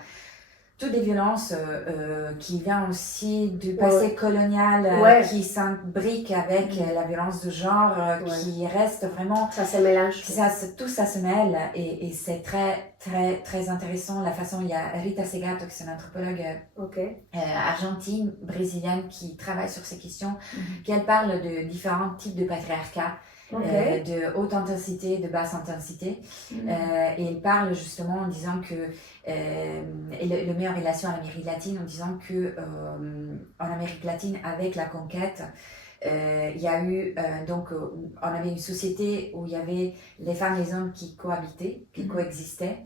toutes des violences qui viennent aussi du passé colonial, qui s'imbriquent avec la violence de genre, qui reste vraiment... Ça se mélange. Tout ça se mêle et c'est très, très, très intéressant la façon. Il y a Rita Segato, qui est une anthropologue argentine, brésilienne, qui travaille sur ces questions, qui elle parle de différents types de patriarcat. De haute intensité, de basse intensité. Et elle parle justement en disant que le met en relation à l'Amérique latine, en disant que en Amérique latine, avec la conquête, il y a eu on avait une société où il y avait les femmes et les hommes qui cohabitaient, qui coexistaient.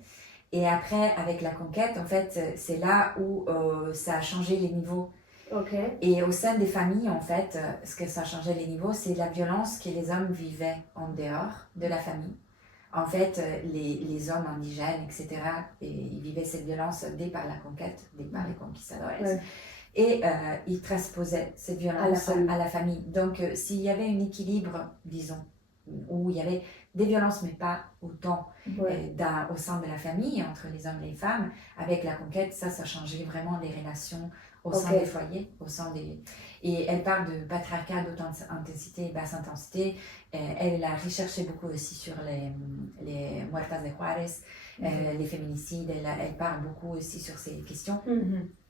Et après, avec la conquête, en fait, c'est là où ça a changé les niveaux. Et au sein des familles, en fait, ce que ça a changé les niveaux, c'est la violence que les hommes vivaient en dehors de la famille. En fait, les hommes indigènes, etc., ils vivaient cette violence dès par la conquête, dès par les conquistadores. Et ils transposaient cette violence à la famille. Donc, s'il y avait un équilibre, disons, où il y avait des violences, mais pas autant au sein de la famille, entre les hommes et les femmes, avec la conquête, ça changeait vraiment les relations au sein des foyers, au sein des... Et elle parle de patriarcat d'haute intensité et basse intensité. Elle a recherché beaucoup aussi sur les muertas de Juárez, les féminicides. Elle parle beaucoup aussi sur ces questions.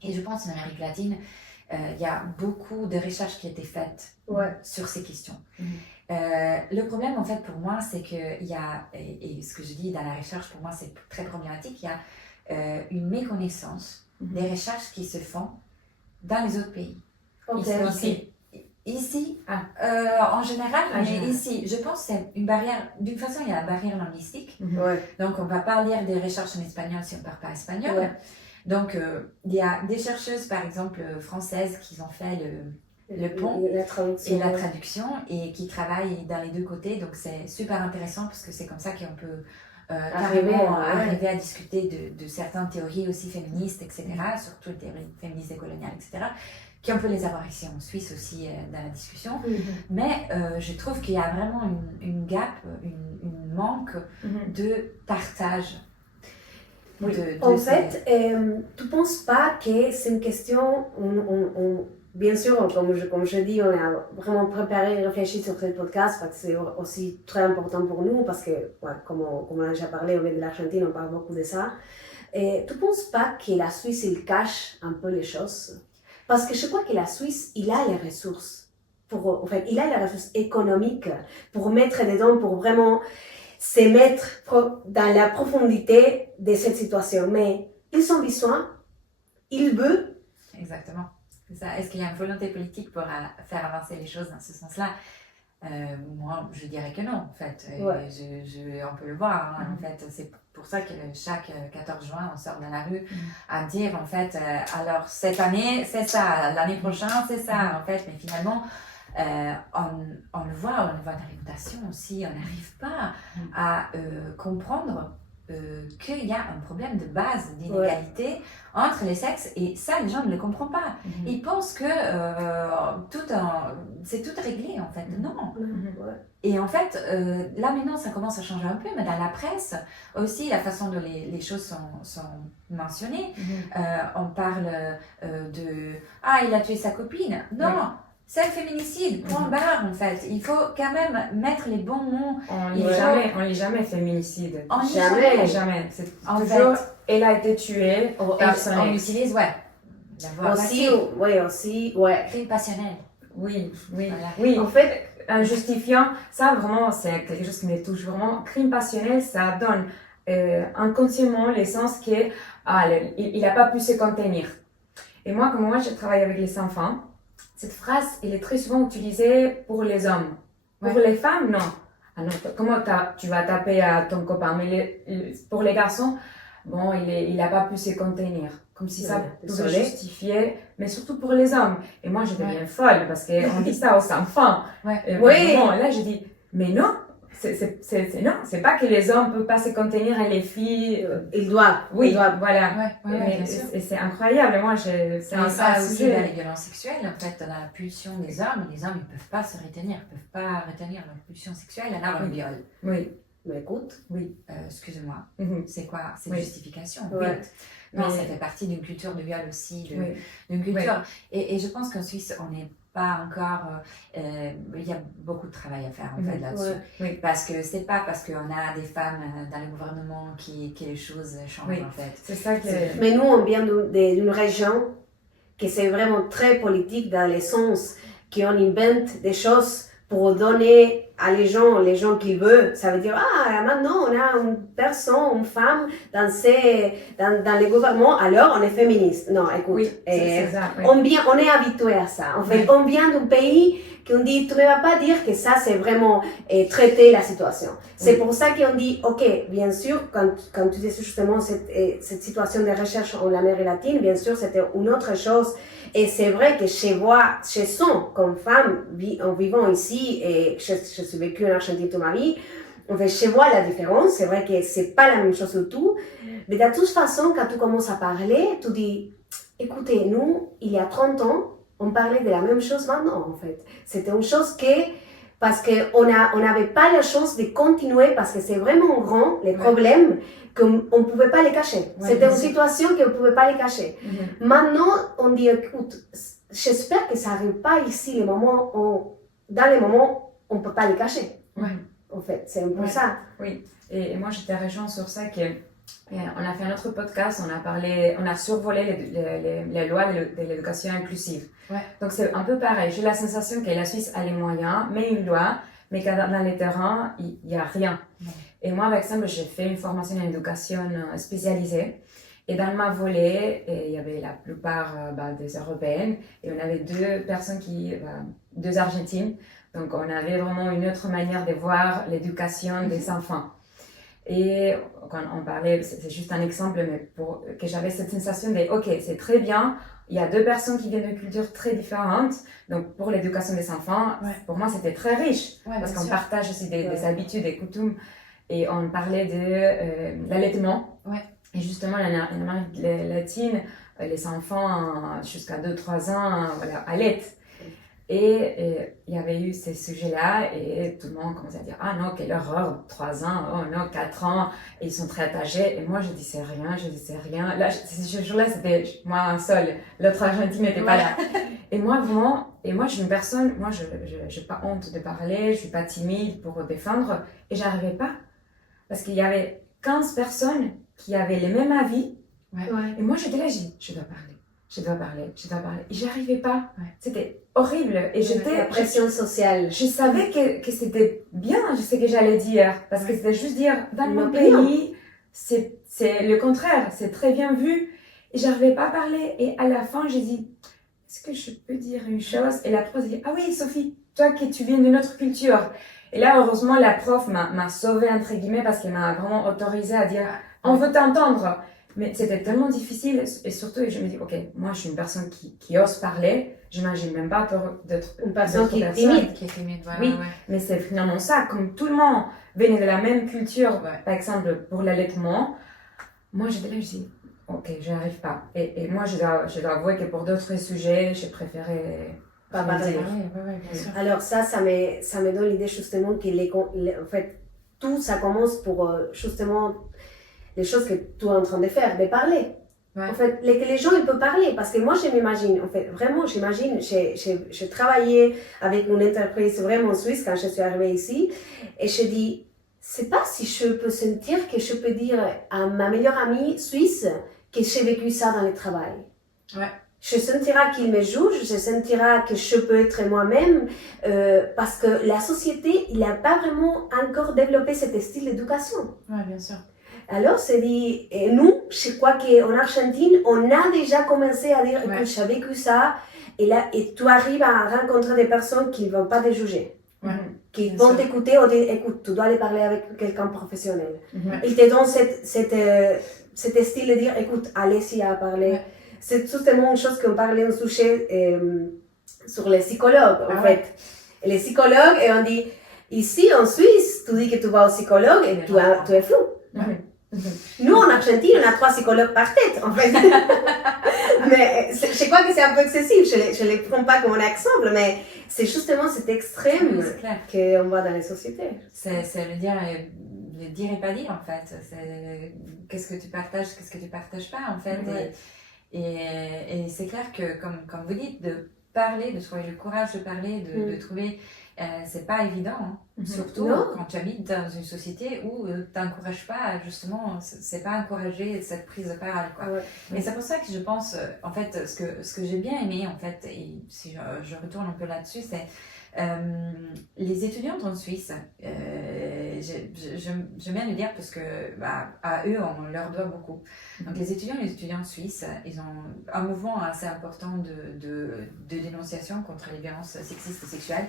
Et je pense qu'en Amérique latine, il y a beaucoup de recherches qui ont été faites sur ces questions. Le problème, en fait, pour moi, c'est qu'il y a, et ce que je dis dans la recherche, pour moi, c'est très problématique, il y a une méconnaissance des recherches qui se font dans les autres pays. Ici, en général, mais ici, je pense que c'est une barrière, d'une façon, il y a la barrière linguistique. Donc, on ne va pas lire des recherches en espagnol si on ne parle pas espagnol. Donc, il y a des chercheuses, par exemple, françaises, qui ont fait le pont et la traduction et qui travaillent dans les deux côtés. Donc, c'est super intéressant parce que c'est comme ça qu'on peut arriver à discuter de certaines théories aussi féministes, etc., surtout les théories féministes et coloniales, etc., qu'on peut les avoir ici en Suisse aussi dans la discussion. Mais je trouve qu'il y a vraiment une gap, une manque de partage. En fait, tu ne penses pas que c'est une question, bien sûr, comme je dis, on a vraiment préparé et réfléchi sur ce podcast parce que c'est aussi très important pour nous parce que, comme on a déjà parlé, on est de l'Argentine, on parle beaucoup de ça. Et tu ne penses pas que la Suisse, il cache un peu les choses? Parce que je crois que la Suisse, il a les ressources. Il a les ressources économiques pour mettre dedans, pour vraiment se mettre dans la profondité de cette situation. Mais ils ont besoin, ils veulent. Exactement. C'est ça. Est-ce qu'il y a une volonté politique pour faire avancer les choses dans ce sens-là? Moi, je dirais que non, en fait. On peut le voir. En fait, c'est pour ça que chaque 14 juin, on sort dans la rue à dire, en fait, alors cette année, c'est ça, l'année prochaine, c'est ça, en fait. Mais finalement, on le voit dans les votations aussi, on n'arrive pas à comprendre qu'il y a un problème de base d'inégalité entre les sexes, et ça, les gens ne le comprennent pas. Ils pensent que c'est tout réglé, en fait. Non. Et en fait, là maintenant, ça commence à changer un peu, mais dans la presse aussi, la façon dont les choses sont mentionnées, on parle de « Ah, il a tué sa copine ». Non, c'est un féminicide, point barre en fait. Il faut quand même mettre les bons mots. On lit jamais féminicide. On lit jamais. C'est en toujours, fait, elle a été tuée par son on ex. utilise, crime passionnel. Oui. Voilà. En fait, en justifiant, ça vraiment, c'est quelque chose qui me touche vraiment. Crime passionnel, ça donne inconsciemment l'essence qu'il n'a pas pu se contenir. Et moi, comme moi, je travaille avec les enfants, cette phrase, elle est très souvent utilisée pour les hommes. Pour les femmes, non. Ah non, comment tu vas taper à ton copain? Mais pour les garçons, bon, il n'a pas pu se contenir. Comme si ça pouvait justifier, mais surtout pour les hommes. Et moi, je deviens folle parce qu'on dit ça aux enfants. Bon, là, je dis, mais non, c'est pas que les hommes ne peuvent pas se contenir et les filles. Ils doivent. Voilà. Bien sûr. Et c'est incroyable. Moi, c'est ça aussi dans les violences sexuelles, en fait, dans la pulsion des hommes, les hommes, ils ne peuvent pas se retenir, ils ne peuvent pas retenir leur pulsion sexuelle, alors on viol. Oui. Mais écoute. Excuse-moi, c'est quoi cette justification? Non, ça fait partie d'une culture de viol aussi, d'une culture. Et je pense qu'en Suisse, on n'est pas encore. Il y a beaucoup de travail à faire en fait là-dessus. Parce que c'est pas parce qu'on a des femmes dans le gouvernement que les choses changent en fait. C'est ça que. Mais nous, on vient d'une région qui c'est vraiment très politique dans le sens qu'on invente des choses pour donner à les gens qui veulent. Ça veut dire, maintenant on a une personne, une femme dans les gouvernements, alors on est féministe. Non, écoute, c'est ça, on est habitué à ça. En fait, on vient d'un pays qu'on dit, tu ne vas pas dire que ça c'est vraiment traiter la situation. C'est pour ça qu'on dit, ok, bien sûr, quand tu dis justement cette situation de recherche en Amérique latine, bien sûr, c'était une autre chose. Et c'est vrai que chez son, comme femme, en vivant ici, et je suis vécue en Argentine toute ma vie, en fait, chez moi, la différence, c'est vrai que c'est pas la même chose du tout. Mais de toute façon, quand tu commences à parler, tu dis, écoutez, nous, il y a 30 ans, on parlait de la même chose maintenant, en fait. C'était une chose parce qu'on n'avait pas la chance de continuer, parce que c'est vraiment grand, les problèmes, qu'on ne pouvait pas les cacher. C'était une situation qu'on ne pouvait pas les cacher. Maintenant, on dit, écoute, j'espère que ça n'arrive pas ici, dans les moments où on ne peut pas les cacher. En fait, c'est un peu ça. Oui, et moi, je te rejoins sur ça on a fait un autre podcast, on a survolé les lois de l'éducation inclusive. Donc c'est un peu pareil. J'ai la sensation que la Suisse a les moyens, mais une loi, mais que dans les terrains, il n'y a rien. Et moi, par exemple, j'ai fait une formation en éducation spécialisée. Et dans ma volée, il y avait la plupart des Européennes, et on avait deux Argentines. Donc on avait vraiment une autre manière de voir l'éducation des enfants. Et quand on parlait, c'est juste un exemple, mais que j'avais cette sensation de, ok, c'est très bien, il y a deux personnes qui viennent de cultures très différentes, donc pour l'éducation des enfants, pour moi c'était très riche, parce qu'on partage aussi des habitudes, des coutumes, et on parlait de l'allaitement, et justement en Amérique latine, les enfants jusqu'à 2-3 ans allaitent. Et il y avait eu ces sujets-là et tout le monde commençait à dire « Ah non, quelle horreur, 3 ans, oh non, 4 ans, et ils sont très attachés. » Et moi, je disais rien. Là, ce jour-là, c'était moi seule. L'autre Argentine n'était pas là. Et moi, vraiment, je suis une personne, moi, je n'ai pas honte de parler, je suis pas timide pour défendre. Et j'arrivais pas. Parce qu'il y avait 15 personnes qui avaient les mêmes avis. Et moi, j'étais là, je dois parler. Et j'arrivais pas. C'était horrible. Et la pression sociale. Je savais que c'était bien ce que j'allais dire. Parce que c'était juste dire, dans mon pays, c'est le contraire. C'est très bien vu. Et j'arrivais pas à parler. Et à la fin, j'ai dit, est-ce que je peux dire une chose? Et la prof dit, ah oui, Sophie, toi qui tu viens d'une autre culture. Et là, heureusement, la prof m'a sauvée, entre guillemets, parce qu'elle m'a vraiment autorisée à dire, on veut t'entendre. Mais c'était tellement difficile et surtout, je me dis, ok, moi je suis une personne qui ose parler, j'imagine même pas peur d'être Une personne qui est timide. Qui est timide, Oui, mais c'est finalement ça, comme tout le monde venait de la même culture, par exemple pour l'allaitement, moi j'étais là, je dis, ok, je n'arrive pas. Et moi je dois avouer que pour d'autres sujets, j'ai préféré pas parler. Bien sûr. Alors ça me donne l'idée justement que en fait, tout ça commence pour justement les choses que tu es en train de faire, de parler. En fait, que les gens ils peuvent parler, parce que moi je m'imagine, en fait, vraiment j'imagine, j'ai travaillé avec une entreprise vraiment suisse quand je suis arrivée ici, et je dis, c'est pas si je peux sentir que je peux dire à ma meilleure amie suisse que j'ai vécu ça dans le travail. Ouais. Je sentirai qu'il me juge, je sentirai que je peux être moi-même, parce que la société, il n'a pas vraiment encore développé cet style d'éducation. Oui, bien sûr. Alors, c'est dit, et nous, je crois qu'en Argentine, on a déjà commencé à dire, écoute, j'ai vécu ça, et là, et tu arrives à rencontrer des personnes qui ne vont pas te juger, qui vont t'écouter, ou dire, écoute, tu dois aller parler avec quelqu'un professionnel. Ils te donnent cet style de dire, écoute, allez-y à parler. C'est justement une chose qu'on parlait au sujet sur les psychologues, en fait. Et les psychologues, et on dit, ici en Suisse, tu dis que tu vas au psychologue et tu es fou. Nous, en Argentine, on a 3 psychologues par tête, en fait. Mais je crois que c'est un peu excessif, je ne les prends pas comme un exemple, mais c'est justement cet extrême qu'on voit dans les sociétés. C'est le dire et pas dire, en fait. C'est qu'est-ce que tu partages pas, en fait. Et c'est clair que, comme vous dites, de parler, de trouver le courage de parler, de trouver... c'est pas évident, hein. Surtout quand tu habites dans une société où tu n'encourages pas, justement, c'est pas encouragé cette prise de parole, quoi. Et c'est pour ça que je pense, en fait, ce que j'ai bien aimé, en fait, et si je retourne un peu là-dessus, c'est les étudiantes en Suisse, j'aime bien le dire parce que à eux, on leur doit beaucoup. Donc les étudiants suisses, ils ont un mouvement assez important de dénonciation contre les violences sexistes et sexuelles.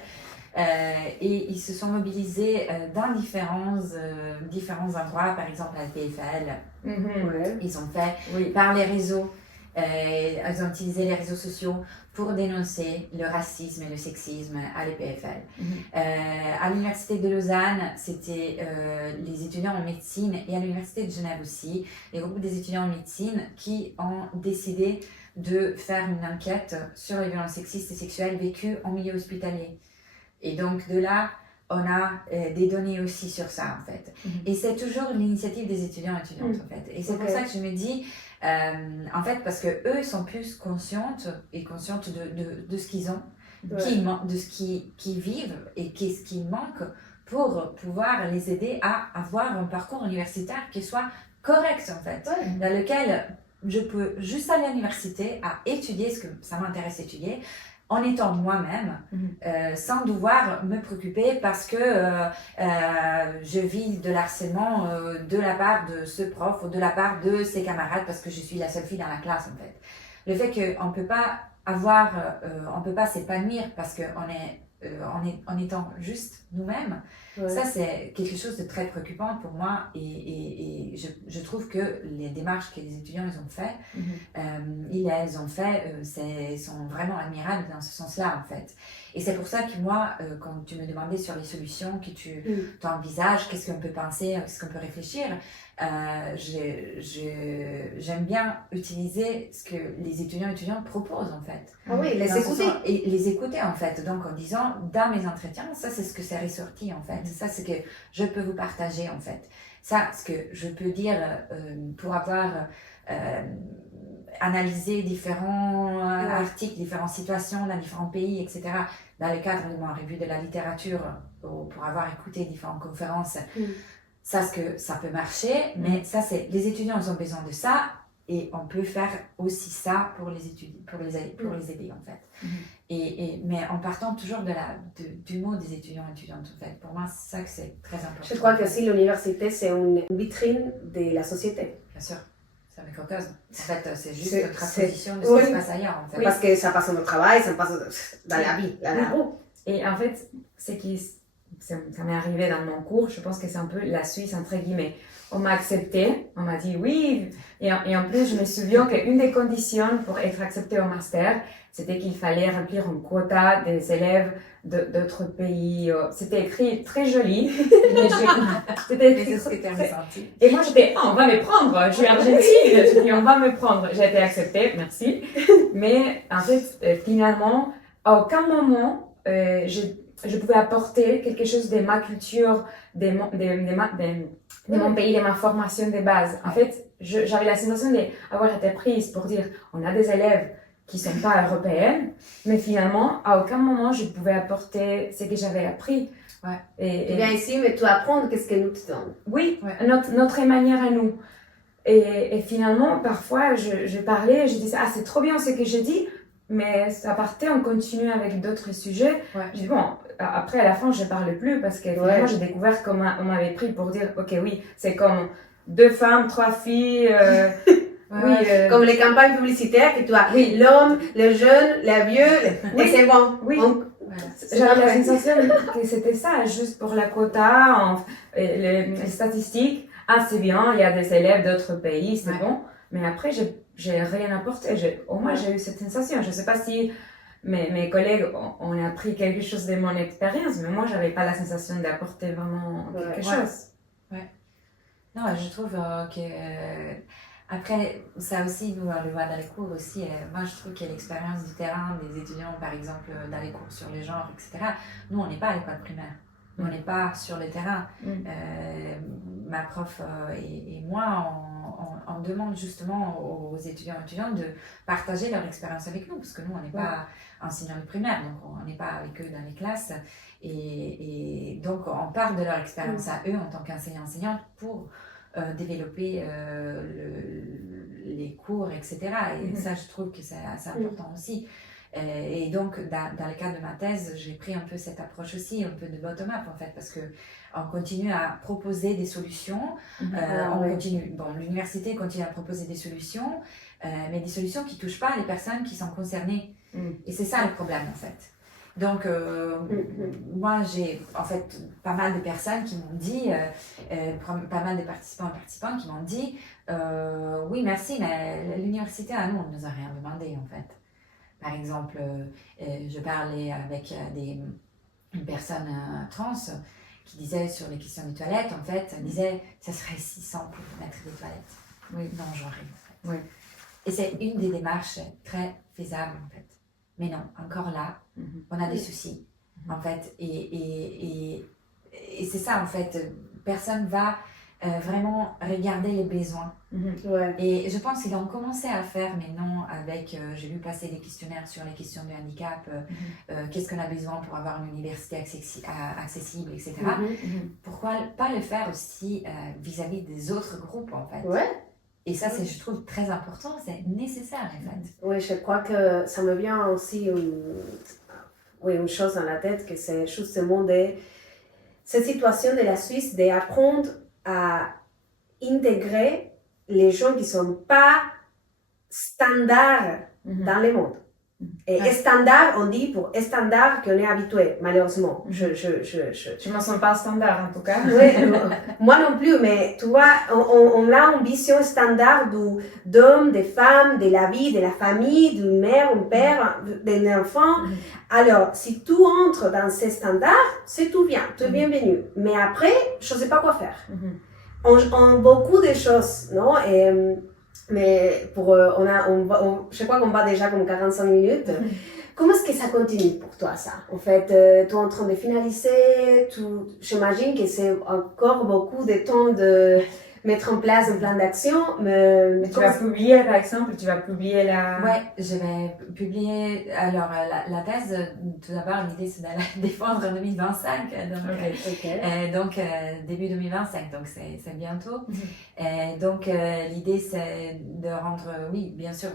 Et ils se sont mobilisés dans différents endroits, par exemple à la PFL. Ils ont fait par les réseaux, ils ont utilisé les réseaux sociaux pour dénoncer le racisme et le sexisme à l'EPFL. À l'Université de Lausanne, c'était les étudiants en médecine, et à l'Université de Genève aussi, les groupes des étudiants en médecine qui ont décidé de faire une enquête sur les violences sexistes et sexuelles vécues en milieu hospitalier. Et donc de là, on a des données aussi sur ça, en fait. Et c'est toujours l'initiative des étudiants et étudiantes, en fait. Et c'est pour ça que je me dis, en fait, parce qu'eux sont plus conscientes de ce qu'ils ont, de ce qu'ils vivent et qu'est-ce qui manque pour pouvoir les aider à avoir un parcours universitaire qui soit correct, en fait, dans lequel je peux juste aller à l'université à étudier ce que ça m'intéresse d'étudier, en étant moi-même, sans devoir me préoccuper parce que je vis de l'harcèlement de la part de ce prof ou de la part de ses camarades parce que je suis la seule fille dans la classe, en fait. Le fait qu'on ne peut pas on peut pas s'épanouir parce qu'on est en étant juste nous-mêmes, ça c'est quelque chose de très préoccupant pour moi et je trouve que les démarches que les étudiants ils ont fait, elles ont fait, sont vraiment admirables dans ce sens-là, en fait. Et c'est pour ça que moi, quand tu me demandais sur les solutions que tu envisages, qu'est-ce qu'on peut penser, qu'est-ce qu'on peut réfléchir, j'aime bien utiliser ce que les étudiants et étudiantes proposent, en fait. Les écouter. Et les écouter, en fait. Donc, en disant, dans mes entretiens, ça, c'est ce que c'est ressorti, en fait. Ça, c'est que je peux vous partager, en fait. Ça, ce que je peux dire pour avoir analysé différents articles, différentes situations dans différents pays, etc., dans le cadre de ma revue de la littérature, pour avoir écouté différentes conférences, ça, ce que ça peut marcher, mais ça, c'est les étudiants, ils ont besoin de ça, et on peut faire aussi ça pour les étudier, pour les aider, en fait. Mais en partant toujours du mot des étudiants et étudiantes, en fait. Pour moi, c'est ça que c'est très important. Je crois que aussi l'université, c'est une vitrine de la société. Bien sûr. C'est un microcosme. En fait, c'est juste une transposition de ce qui se passe ailleurs, en fait. Parce que ça passe dans le travail, ça passe dans la vie, dans la roue. Et en fait, ça m'est arrivé dans mon cours, je pense que c'est un peu la Suisse, entre guillemets. on m'a accepté, on m'a dit oui. Et en plus, je me souviens qu'une des conditions pour être accepté au master, c'était qu'il fallait remplir un quota des élèves d'autres pays. C'était écrit très joli. Mais c'était écrit C'est ce que tu as ressenti. Et moi, j'étais, on va me prendre. Je suis argentine. J'ai dit, on va me prendre. J'ai été acceptée, merci. Mais en fait, finalement, à aucun moment, je pouvais apporter quelque chose de ma culture, de mon pays, de ma formation de base. En fait, j'avais la sensation d'avoir été prise pour dire, on a des élèves qui sont pas européennes, mais finalement, à aucun moment, je pouvais apporter ce que j'avais appris. Ouais. Tu viens ici, mais tu apprends qu'est-ce que nous te donnons. Oui, notre manière à nous. Et finalement, parfois, je parlais, je disais, ah, c'est trop bien ce que j'ai dit, mais ça partait, on continue avec d'autres sujets. Ouais. Je dis, bon, après, à la fin, je ne parlais plus parce que finalement, j'ai découvert comment on m'avait pris pour dire, ok, oui, c'est comme 2 femmes, 3 filles. Comme les campagnes publicitaires, que tu as l'homme, le jeune, le vieux, et c'est bon. Oui. J'avais la sensation que c'était ça, juste pour la quota, les statistiques. Ah, c'est bien, il y a des élèves d'autres pays, c'est bon. Mais après, j'ai rien apporté. Au moins, j'ai eu cette sensation. Je ne sais pas si mes collègues ont appris quelque chose de mon expérience, mais moi, je n'avais pas la sensation d'apporter vraiment quelque chose. Ouais. Non, je trouve que... Après, ça aussi, nous, on le voit dans les cours aussi. Moi, je trouve que l'expérience du terrain des étudiants, par exemple, dans les cours sur les genres, etc., nous, on n'est pas à l'école primaire. Nous, on n'est pas sur le terrain. Ma prof et moi, on demande justement aux étudiants et étudiantes de partager leur expérience avec nous, parce que nous, on n'est pas enseignants de primaire, donc on n'est pas avec eux dans les classes. Et donc, on parle de leur expérience à eux en tant qu'enseignants-enseignantes pour développer les cours, etc. Et ça, je trouve que c'est important aussi. Et donc, dans le cadre de ma thèse, j'ai pris un peu cette approche aussi, un peu de bottom-up en fait, parce qu'on continue à proposer des solutions. L'université continue à proposer des solutions, mais des solutions qui ne touchent pas les personnes qui sont concernées. Et c'est ça le problème en fait. Donc, moi, j'ai en fait pas mal de personnes qui m'ont dit, pas mal de participants et participantes qui m'ont dit, oui, merci, mais l'université, à nous, on ne nous a rien demandé, en fait. Par exemple, je parlais avec une personne trans qui disait sur les questions des toilettes, en fait, elle disait, ça serait 600 pour mettre des toilettes. Oui, non, j'aurais, en fait. Oui. Et c'est une des démarches très faisables, en fait. Mais non, encore là, on a des soucis, en fait. Et c'est ça, en fait. Personne va vraiment regarder les besoins. Et je pense qu'ils ont commencé à faire maintenant avec, j'ai vu passer des questionnaires sur les questions de handicap, qu'est-ce qu'on a besoin pour avoir une université accessible, etc. Pourquoi pas le faire aussi vis-à-vis des autres groupes, en fait. Et ça, c'est, je trouve, très important, c'est nécessaire, en fait. Oui, je crois que ça me vient aussi une chose dans la tête, que c'est justement cette situation de la Suisse, d'apprendre à intégrer les gens qui ne sont pas standards dans le monde. Et standard, on dit pour standard qu'on est habitué, malheureusement. Tu ne me sens pas standard, en tout cas. Oui, moi non plus, mais tu vois, on a une vision standard d'hommes, de femmes, de la vie, de la famille, d'une mère, un père, d'un enfant. Alors, si tu entres dans ces standards, c'est tout bien, tu es bienvenu. Mais après, je ne sais pas quoi faire. On beaucoup de choses, non? Mais je crois qu'on va déjà comme 45 minutes. Comment est-ce que ça continue pour toi, ça? En fait, tu es en train de finaliser, j'imagine que c'est encore beaucoup de temps de mettre en place un plan d'action. Mais tu vas publier, par exemple, la... Ouais, je vais publier, alors la thèse, tout d'abord, l'idée c'est de la défendre en 2025, donc début 2025, donc c'est bientôt. Donc l'idée c'est de rendre, oui, bien sûr,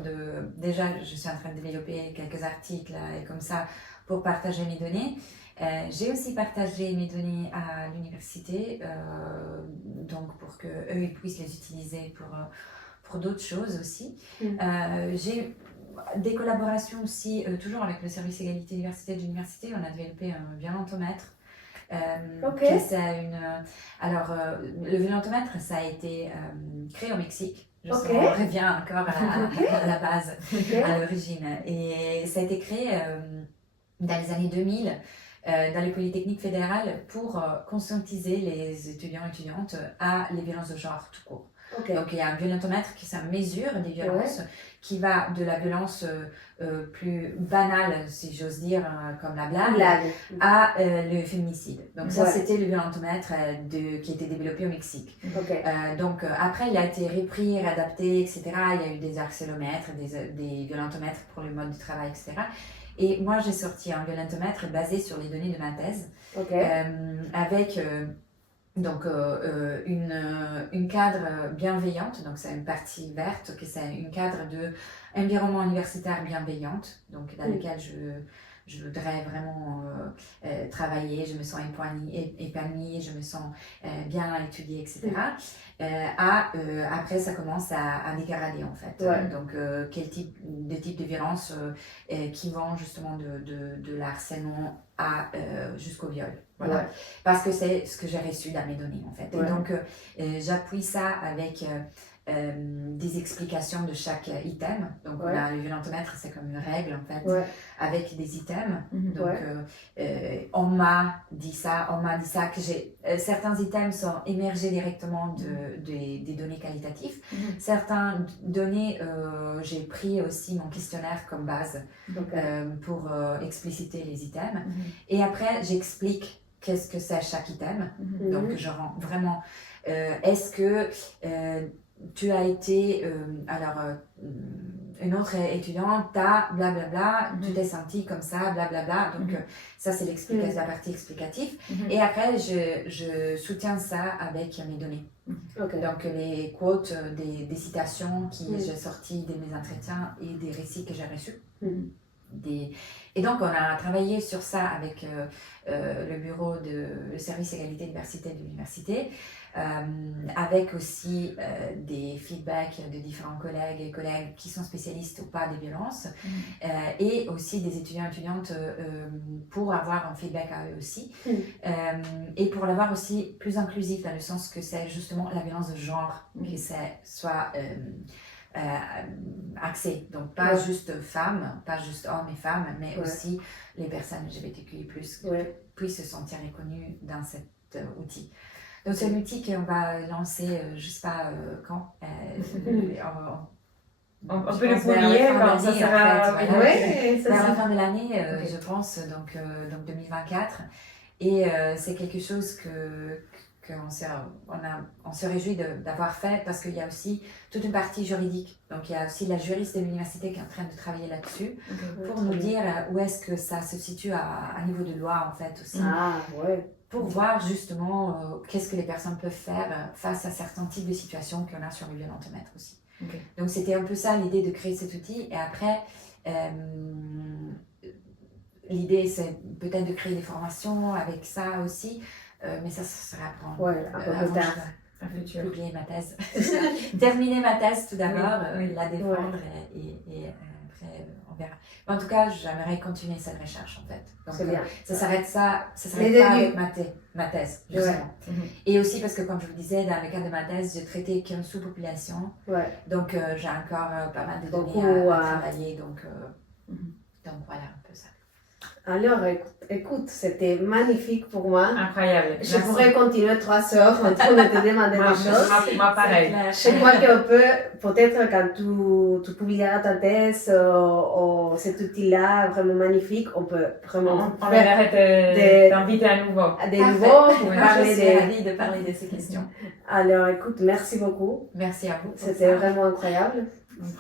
déjà je suis en train de développer quelques articles et comme ça pour partager mes données. J'ai aussi partagé mes données à l'université, donc pour qu'eux ils puissent les utiliser pour d'autres choses aussi. J'ai des collaborations aussi, toujours avec le service égalité diversité de l'université. On a développé un violentomètre que c'est alors, le violentomètre, ça a été créé au Mexique. On revient encore à la base, à l'origine. Et ça a été créé dans les années 2000 dans les polytechniques fédérales pour conscientiser les étudiants et étudiantes à les violences de genre tout court. Donc il y a un violentomètre qui ça mesure des violences qui va de la violence plus banale, si j'ose dire, comme la blague, à le féminicide. Donc ça c'était le violentomètre qui a été développé au Mexique. Donc après il a été repris, réadapté, etc. Il y a eu des accélomètres, des violentomètres pour le mode de travail, etc. Et moi j'ai sorti un violentomètre basé sur les données de ma thèse avec donc une cadre bienveillante, donc c'est une partie verte, que c'est une cadre de environnement universitaire bienveillante, donc dans lequel je voudrais vraiment travailler, je me sens épanouie, je me sens bien étudier, etc. Après, ça commence à dégrader en fait. Donc, quel type de violence qui vont justement de l'harcèlement jusqu'au viol. Voilà. Parce que c'est ce que j'ai reçu dans mes données en fait. Et donc, j'appuie ça avec des explications de chaque item. Donc, on a le violentomètre, c'est comme une règle en fait, avec des items. Donc, on m'a dit ça, que certains items sont émergés directement des données qualitatives. Certains données, j'ai pris aussi mon questionnaire comme base pour expliciter les items. Et après, j'explique qu'est-ce que c'est chaque item. Donc, je rends vraiment... est-ce que tu as été... une autre étudiante, t'as blablabla, tu t'es sentie comme ça, blablabla. Donc, ça, c'est la partie explicative. Et après, je soutiens ça avec mes données. Donc, les quotes, des citations que j'ai sorties de mes entretiens et des récits que j'ai reçus. Et donc, on a travaillé sur ça avec le bureau le service égalité et diversité de l'université, avec aussi des feedbacks de différents collègues et collègues qui sont spécialistes ou pas des violences, et aussi des étudiants et étudiantes pour avoir un feedback à eux aussi, et pour l'avoir aussi plus inclusif dans le sens que c'est justement la violence de genre, que c'est soit... axé, donc pas juste femmes, pas juste hommes et femmes, mais aussi les personnes LGBTQI+, puissent se sentir reconnues dans cet outil. Donc c'est un outil qu'on va lancer, je ne sais pas quand, on peut le publier quand ça sera... Vers la fin de l'année, je pense, donc 2024, et c'est quelque chose qu'on se réjouit d'avoir fait parce qu'il y a aussi toute une partie juridique. Donc il y a aussi la juriste de l'université qui est en train de travailler là-dessus pour nous dire où est-ce que ça se situe à niveau de loi en fait aussi. Pour voir justement qu'est-ce que les personnes peuvent faire face à certains types de situations qu'on a sur le violentomètre aussi. Donc c'était un peu ça l'idée de créer cet outil. Et après, l'idée c'est peut-être de créer des formations avec ça aussi. Mais ça sera à prendre un peu tard. Publier ma thèse. Terminer ma thèse tout d'abord, la défendre et après on verra. Mais en tout cas, j'aimerais continuer cette recherche en fait. Donc ça s'arrête pas avec ma thèse, justement. Et aussi parce que comme je vous disais, dans le cadre de ma thèse, j'ai traité qu'une sous-population. Donc j'ai encore pas mal de données à travailler. Donc voilà un peu ça. Alors, écoute, c'était magnifique pour moi. Incroyable. Je pourrais continuer 3 heures en train de te demander des choses. Moi, pareil. Je crois qu'on peut, peut-être quand tu publieras ta thèse ou cet outil-là vraiment magnifique, on peut vraiment on aimerait t'inviter à nouveau. Pour parler je suis ravie de parler de ces questions. Alors, écoute, merci beaucoup. Merci à vous. C'était vraiment incroyable.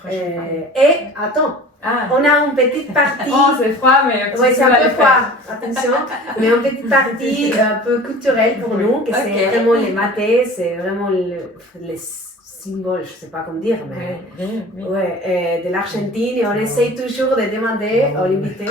Et attends. On a une petite partie. C'est froid, mais c'est un peu froid, attention. Mais une petite partie un peu culturelle pour nous, que c'est vraiment les matés, c'est vraiment les symboles, je ne sais pas comment dire, mais de l'Argentine. Et on essaye toujours de demander à l'invité,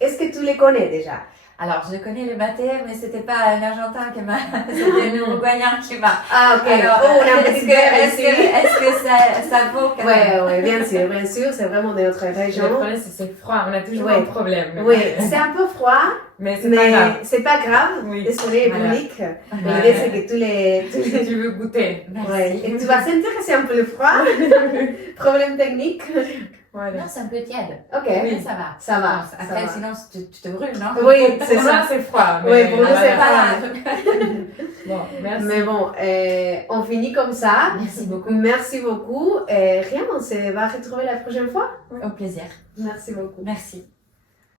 est-ce que tu les connais déjà? Alors, je connais le maté, mais c'était pas un Argentin qui m'a, c'était un Uruguayen qui m'a. Ah, ok. Alors, On a un est-ce petit guerre ici. que ça vaut quand même? Ouais, bien sûr, c'est vraiment de notre Le région. problème, c'est froid. On a toujours Ouais. un problème. Oui, c'est un peu froid, Mais c'est pas grave. c'est pas grave. Oui. Désolé, Voilà. public. Mais Voilà. l'idée, c'est que tous les... Si tu veux goûter. Merci. Ouais. Et tu vas sentir que c'est un peu le froid. Problème technique. Voilà. Non, c'est un peu tiède. Ok, Mais ça va. ça va. Bon, après, ça va. sinon, tu te brûles, non? Oui, c'est Pour ça. moi, c'est froid. Oui, mais pour nous, c'est voilà. pas Bon, merci. Mais bon, on finit comme ça. Merci beaucoup. Merci beaucoup. Rien, on se va retrouver la prochaine fois. Au plaisir. Merci beaucoup. Merci.